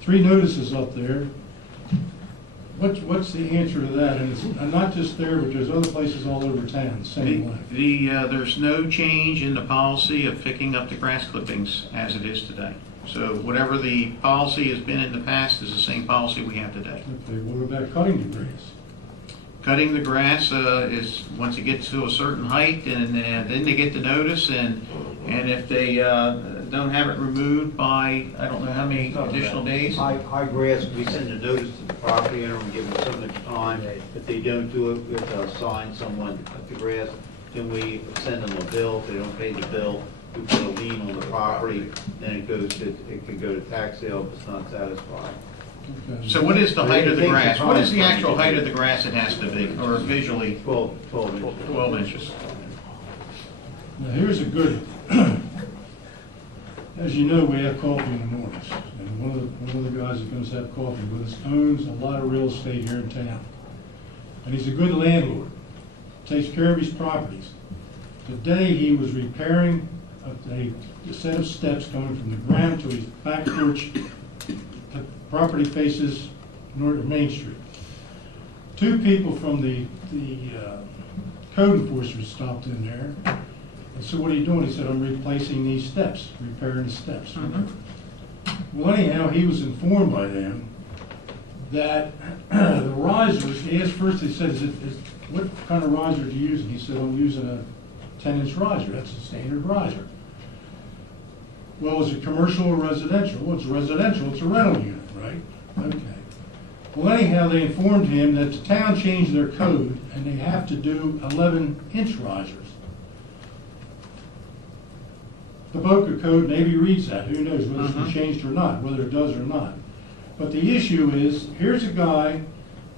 3 notices up there. What's the answer to that? And it's not just there, but there's other places all over town, same way. There's no change in the policy of picking up the grass clippings as it is today. So whatever the policy has been in the past is the same policy we have today. Okay, what about cutting the grass? Cutting the grass is, once it gets to a certain height, and then they get the notice, and if they don't have it removed by, I don't know how many additional days. High grass, we send a notice to the property owner and give them so much time. If they don't do it, we have to assign someone to cut the grass. Then we send them a bill. If they don't pay the bill, we put a lien on the property. Then it could go to tax sale if it's not satisfied. Okay. So what is the height of the grass? What is the actual height of the grass it has to be, or visually? 12 inches. 12 inches. Now, here's a good one. As you know, we have coffee in the mornings, and one of the guys that comes to have coffee with us owns a lot of real estate here in town. And he's a good landlord, takes care of his properties. Today, he was repairing a set of steps coming from the ground to his back porch. The property faces north of Main Street. 2 people from the code enforcement stopped in there. And so what are you doing? He said, I'm replacing these steps, repairing the steps. Well, anyhow, he was informed by them that the risers, he asked first, they said, what kind of riser are you using? He said, I'm using a 10-inch riser. That's a standard riser. Well, is it commercial or residential? Well, it's residential. It's a rental unit, right? Okay. Well, anyhow, they informed him that the town changed their code and they have to do 11-inch risers. The Boca Code maybe reads that. Who knows whether it's been changed or not, whether it does or not. But the issue is, here's a guy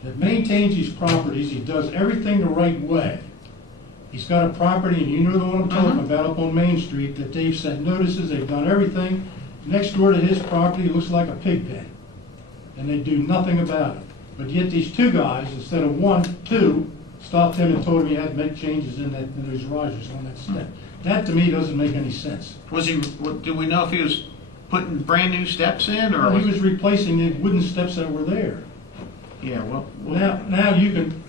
that maintains his properties. He does everything the right way. He's got a property, and you know the one I'm talking about, up on Main Street, that they've sent notices, they've done everything. Next door to his property looks like a pig pen, and they do nothing about it. But yet these 2 guys, instead of 1, 2, stopped him and told him he had to make changes in those risers on that step. That to me doesn't make any sense. Do we know if he was putting brand new steps in, or? Well, he was replacing the wooden steps that were there. Yeah, well. Now you can,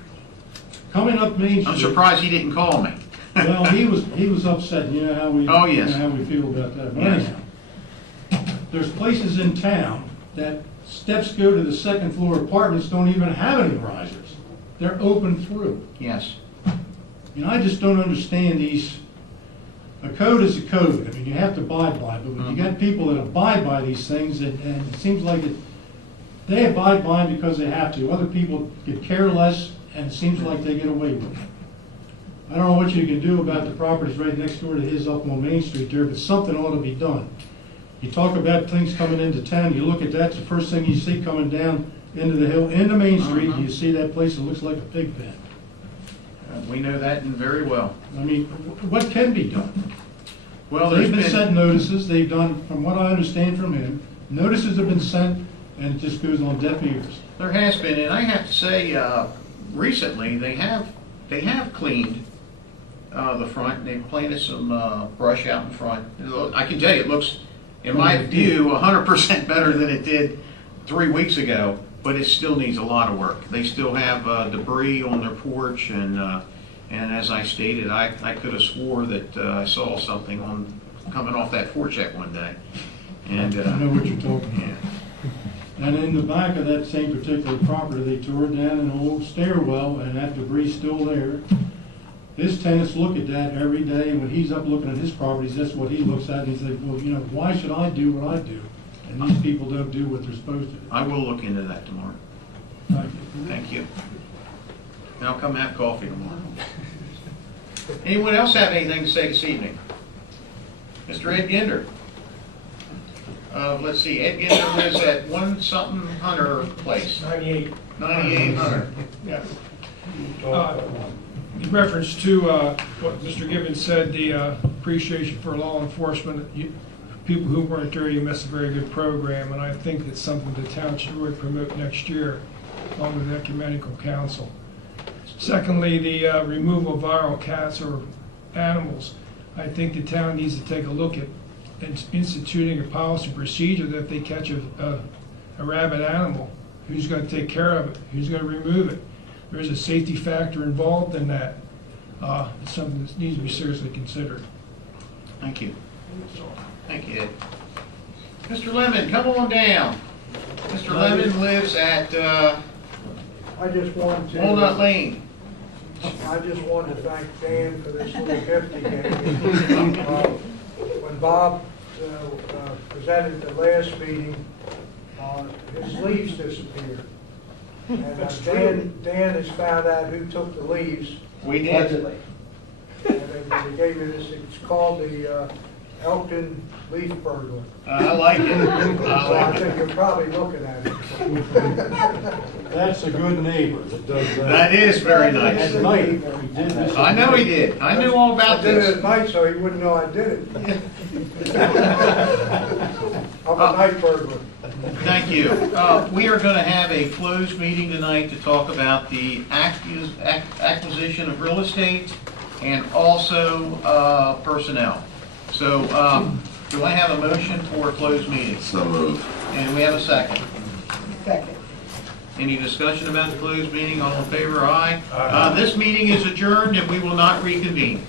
coming up Main Street. I'm surprised he didn't call me. Well, he was upset, you know how we. Oh, yes. You know how we feel about that. But Yes. anyhow, there's places in town that steps go to the 2nd floor apartments don't even have any risers. They're open through. Yes. You know, I just don't understand these. A code is a code. I mean, you have to abide by it. But when you got people that abide by these things, and it seems like they abide by them because they have to. Other people get careless, and it seems like they get away with it. I don't know what you can do about the properties right next door to his up on Main Street there, but something ought to be done. You talk about things coming into town, you look at that, it's the first thing you see coming down into the hill, into Main Street, you see that place that looks like a pig pen. We know that very well. I mean, what can be done? Well, They've been sent notices, they've done, from what I understand from him, notices have been sent, and it just goes on deaf ears. There has been, and I have to say, recently, they have cleaned the front. They've planted some brush out in front. I can tell you, it looks, in my view, 100% better than it did 3 weeks ago, but it still needs a lot of work. They still have debris on their porch, and as I stated, I could have swore that I saw something coming off that porch that one day. And I know what you're talking about. And in the back of that same particular property, they tore down an old stairwell, and that debris still there. His tenants look at that every day, and when he's up looking at his properties, that's what he looks at, and he says, well, you know, why should I do what I do? And these people don't do what they're supposed to do. I will look into that tomorrow. Thank you. Thank you. And I'll come have coffee tomorrow. Anyone else have anything to say this evening? Mr. Ed Ginder. Let's see, Ed Ginder lives at 1-something Hunter Place. 98 Hunter. Yes. In reference to what Mr. Gibbons said, the appreciation for law enforcement, people who weren't there, you missed a very good program, and I think it's something the town should really promote next year, along with the ecumenical council. Secondly, the removal of viral cats or animals. I think the town needs to take a look at instituting a policy procedure that if they catch a rabid animal, who's going to take care of it? Who's going to remove it? There's a safety factor involved in that. It's something that needs to be seriously considered. Thank you. Thank you, Ed. Mr. Lemon, come on down. Mr. Lemon lives at I just wanted to. Walnut Lane. I just wanted to thank Dan for this little gift he gave me. When Bob presented the last meeting, his leaves disappeared. And Dan has found out who took the leaves. We did. And they gave me this, it's called the Elkton leaf burglar. I like it. So I think you're probably looking at it. That's a good neighbor that does that. That is very nice. At night, he did this. I know he did. I knew all about I did it this. at night so he wouldn't know I did it. I'm a night burglar. Thank you. We are going to have a closed meeting tonight to talk about the acquisition of real estate and also personnel. So do I have a motion for a closed meeting? So moved. And we have a second. Second. Any discussion about the closed meeting? All in favor, aye. This meeting is adjourned and we will not reconvene.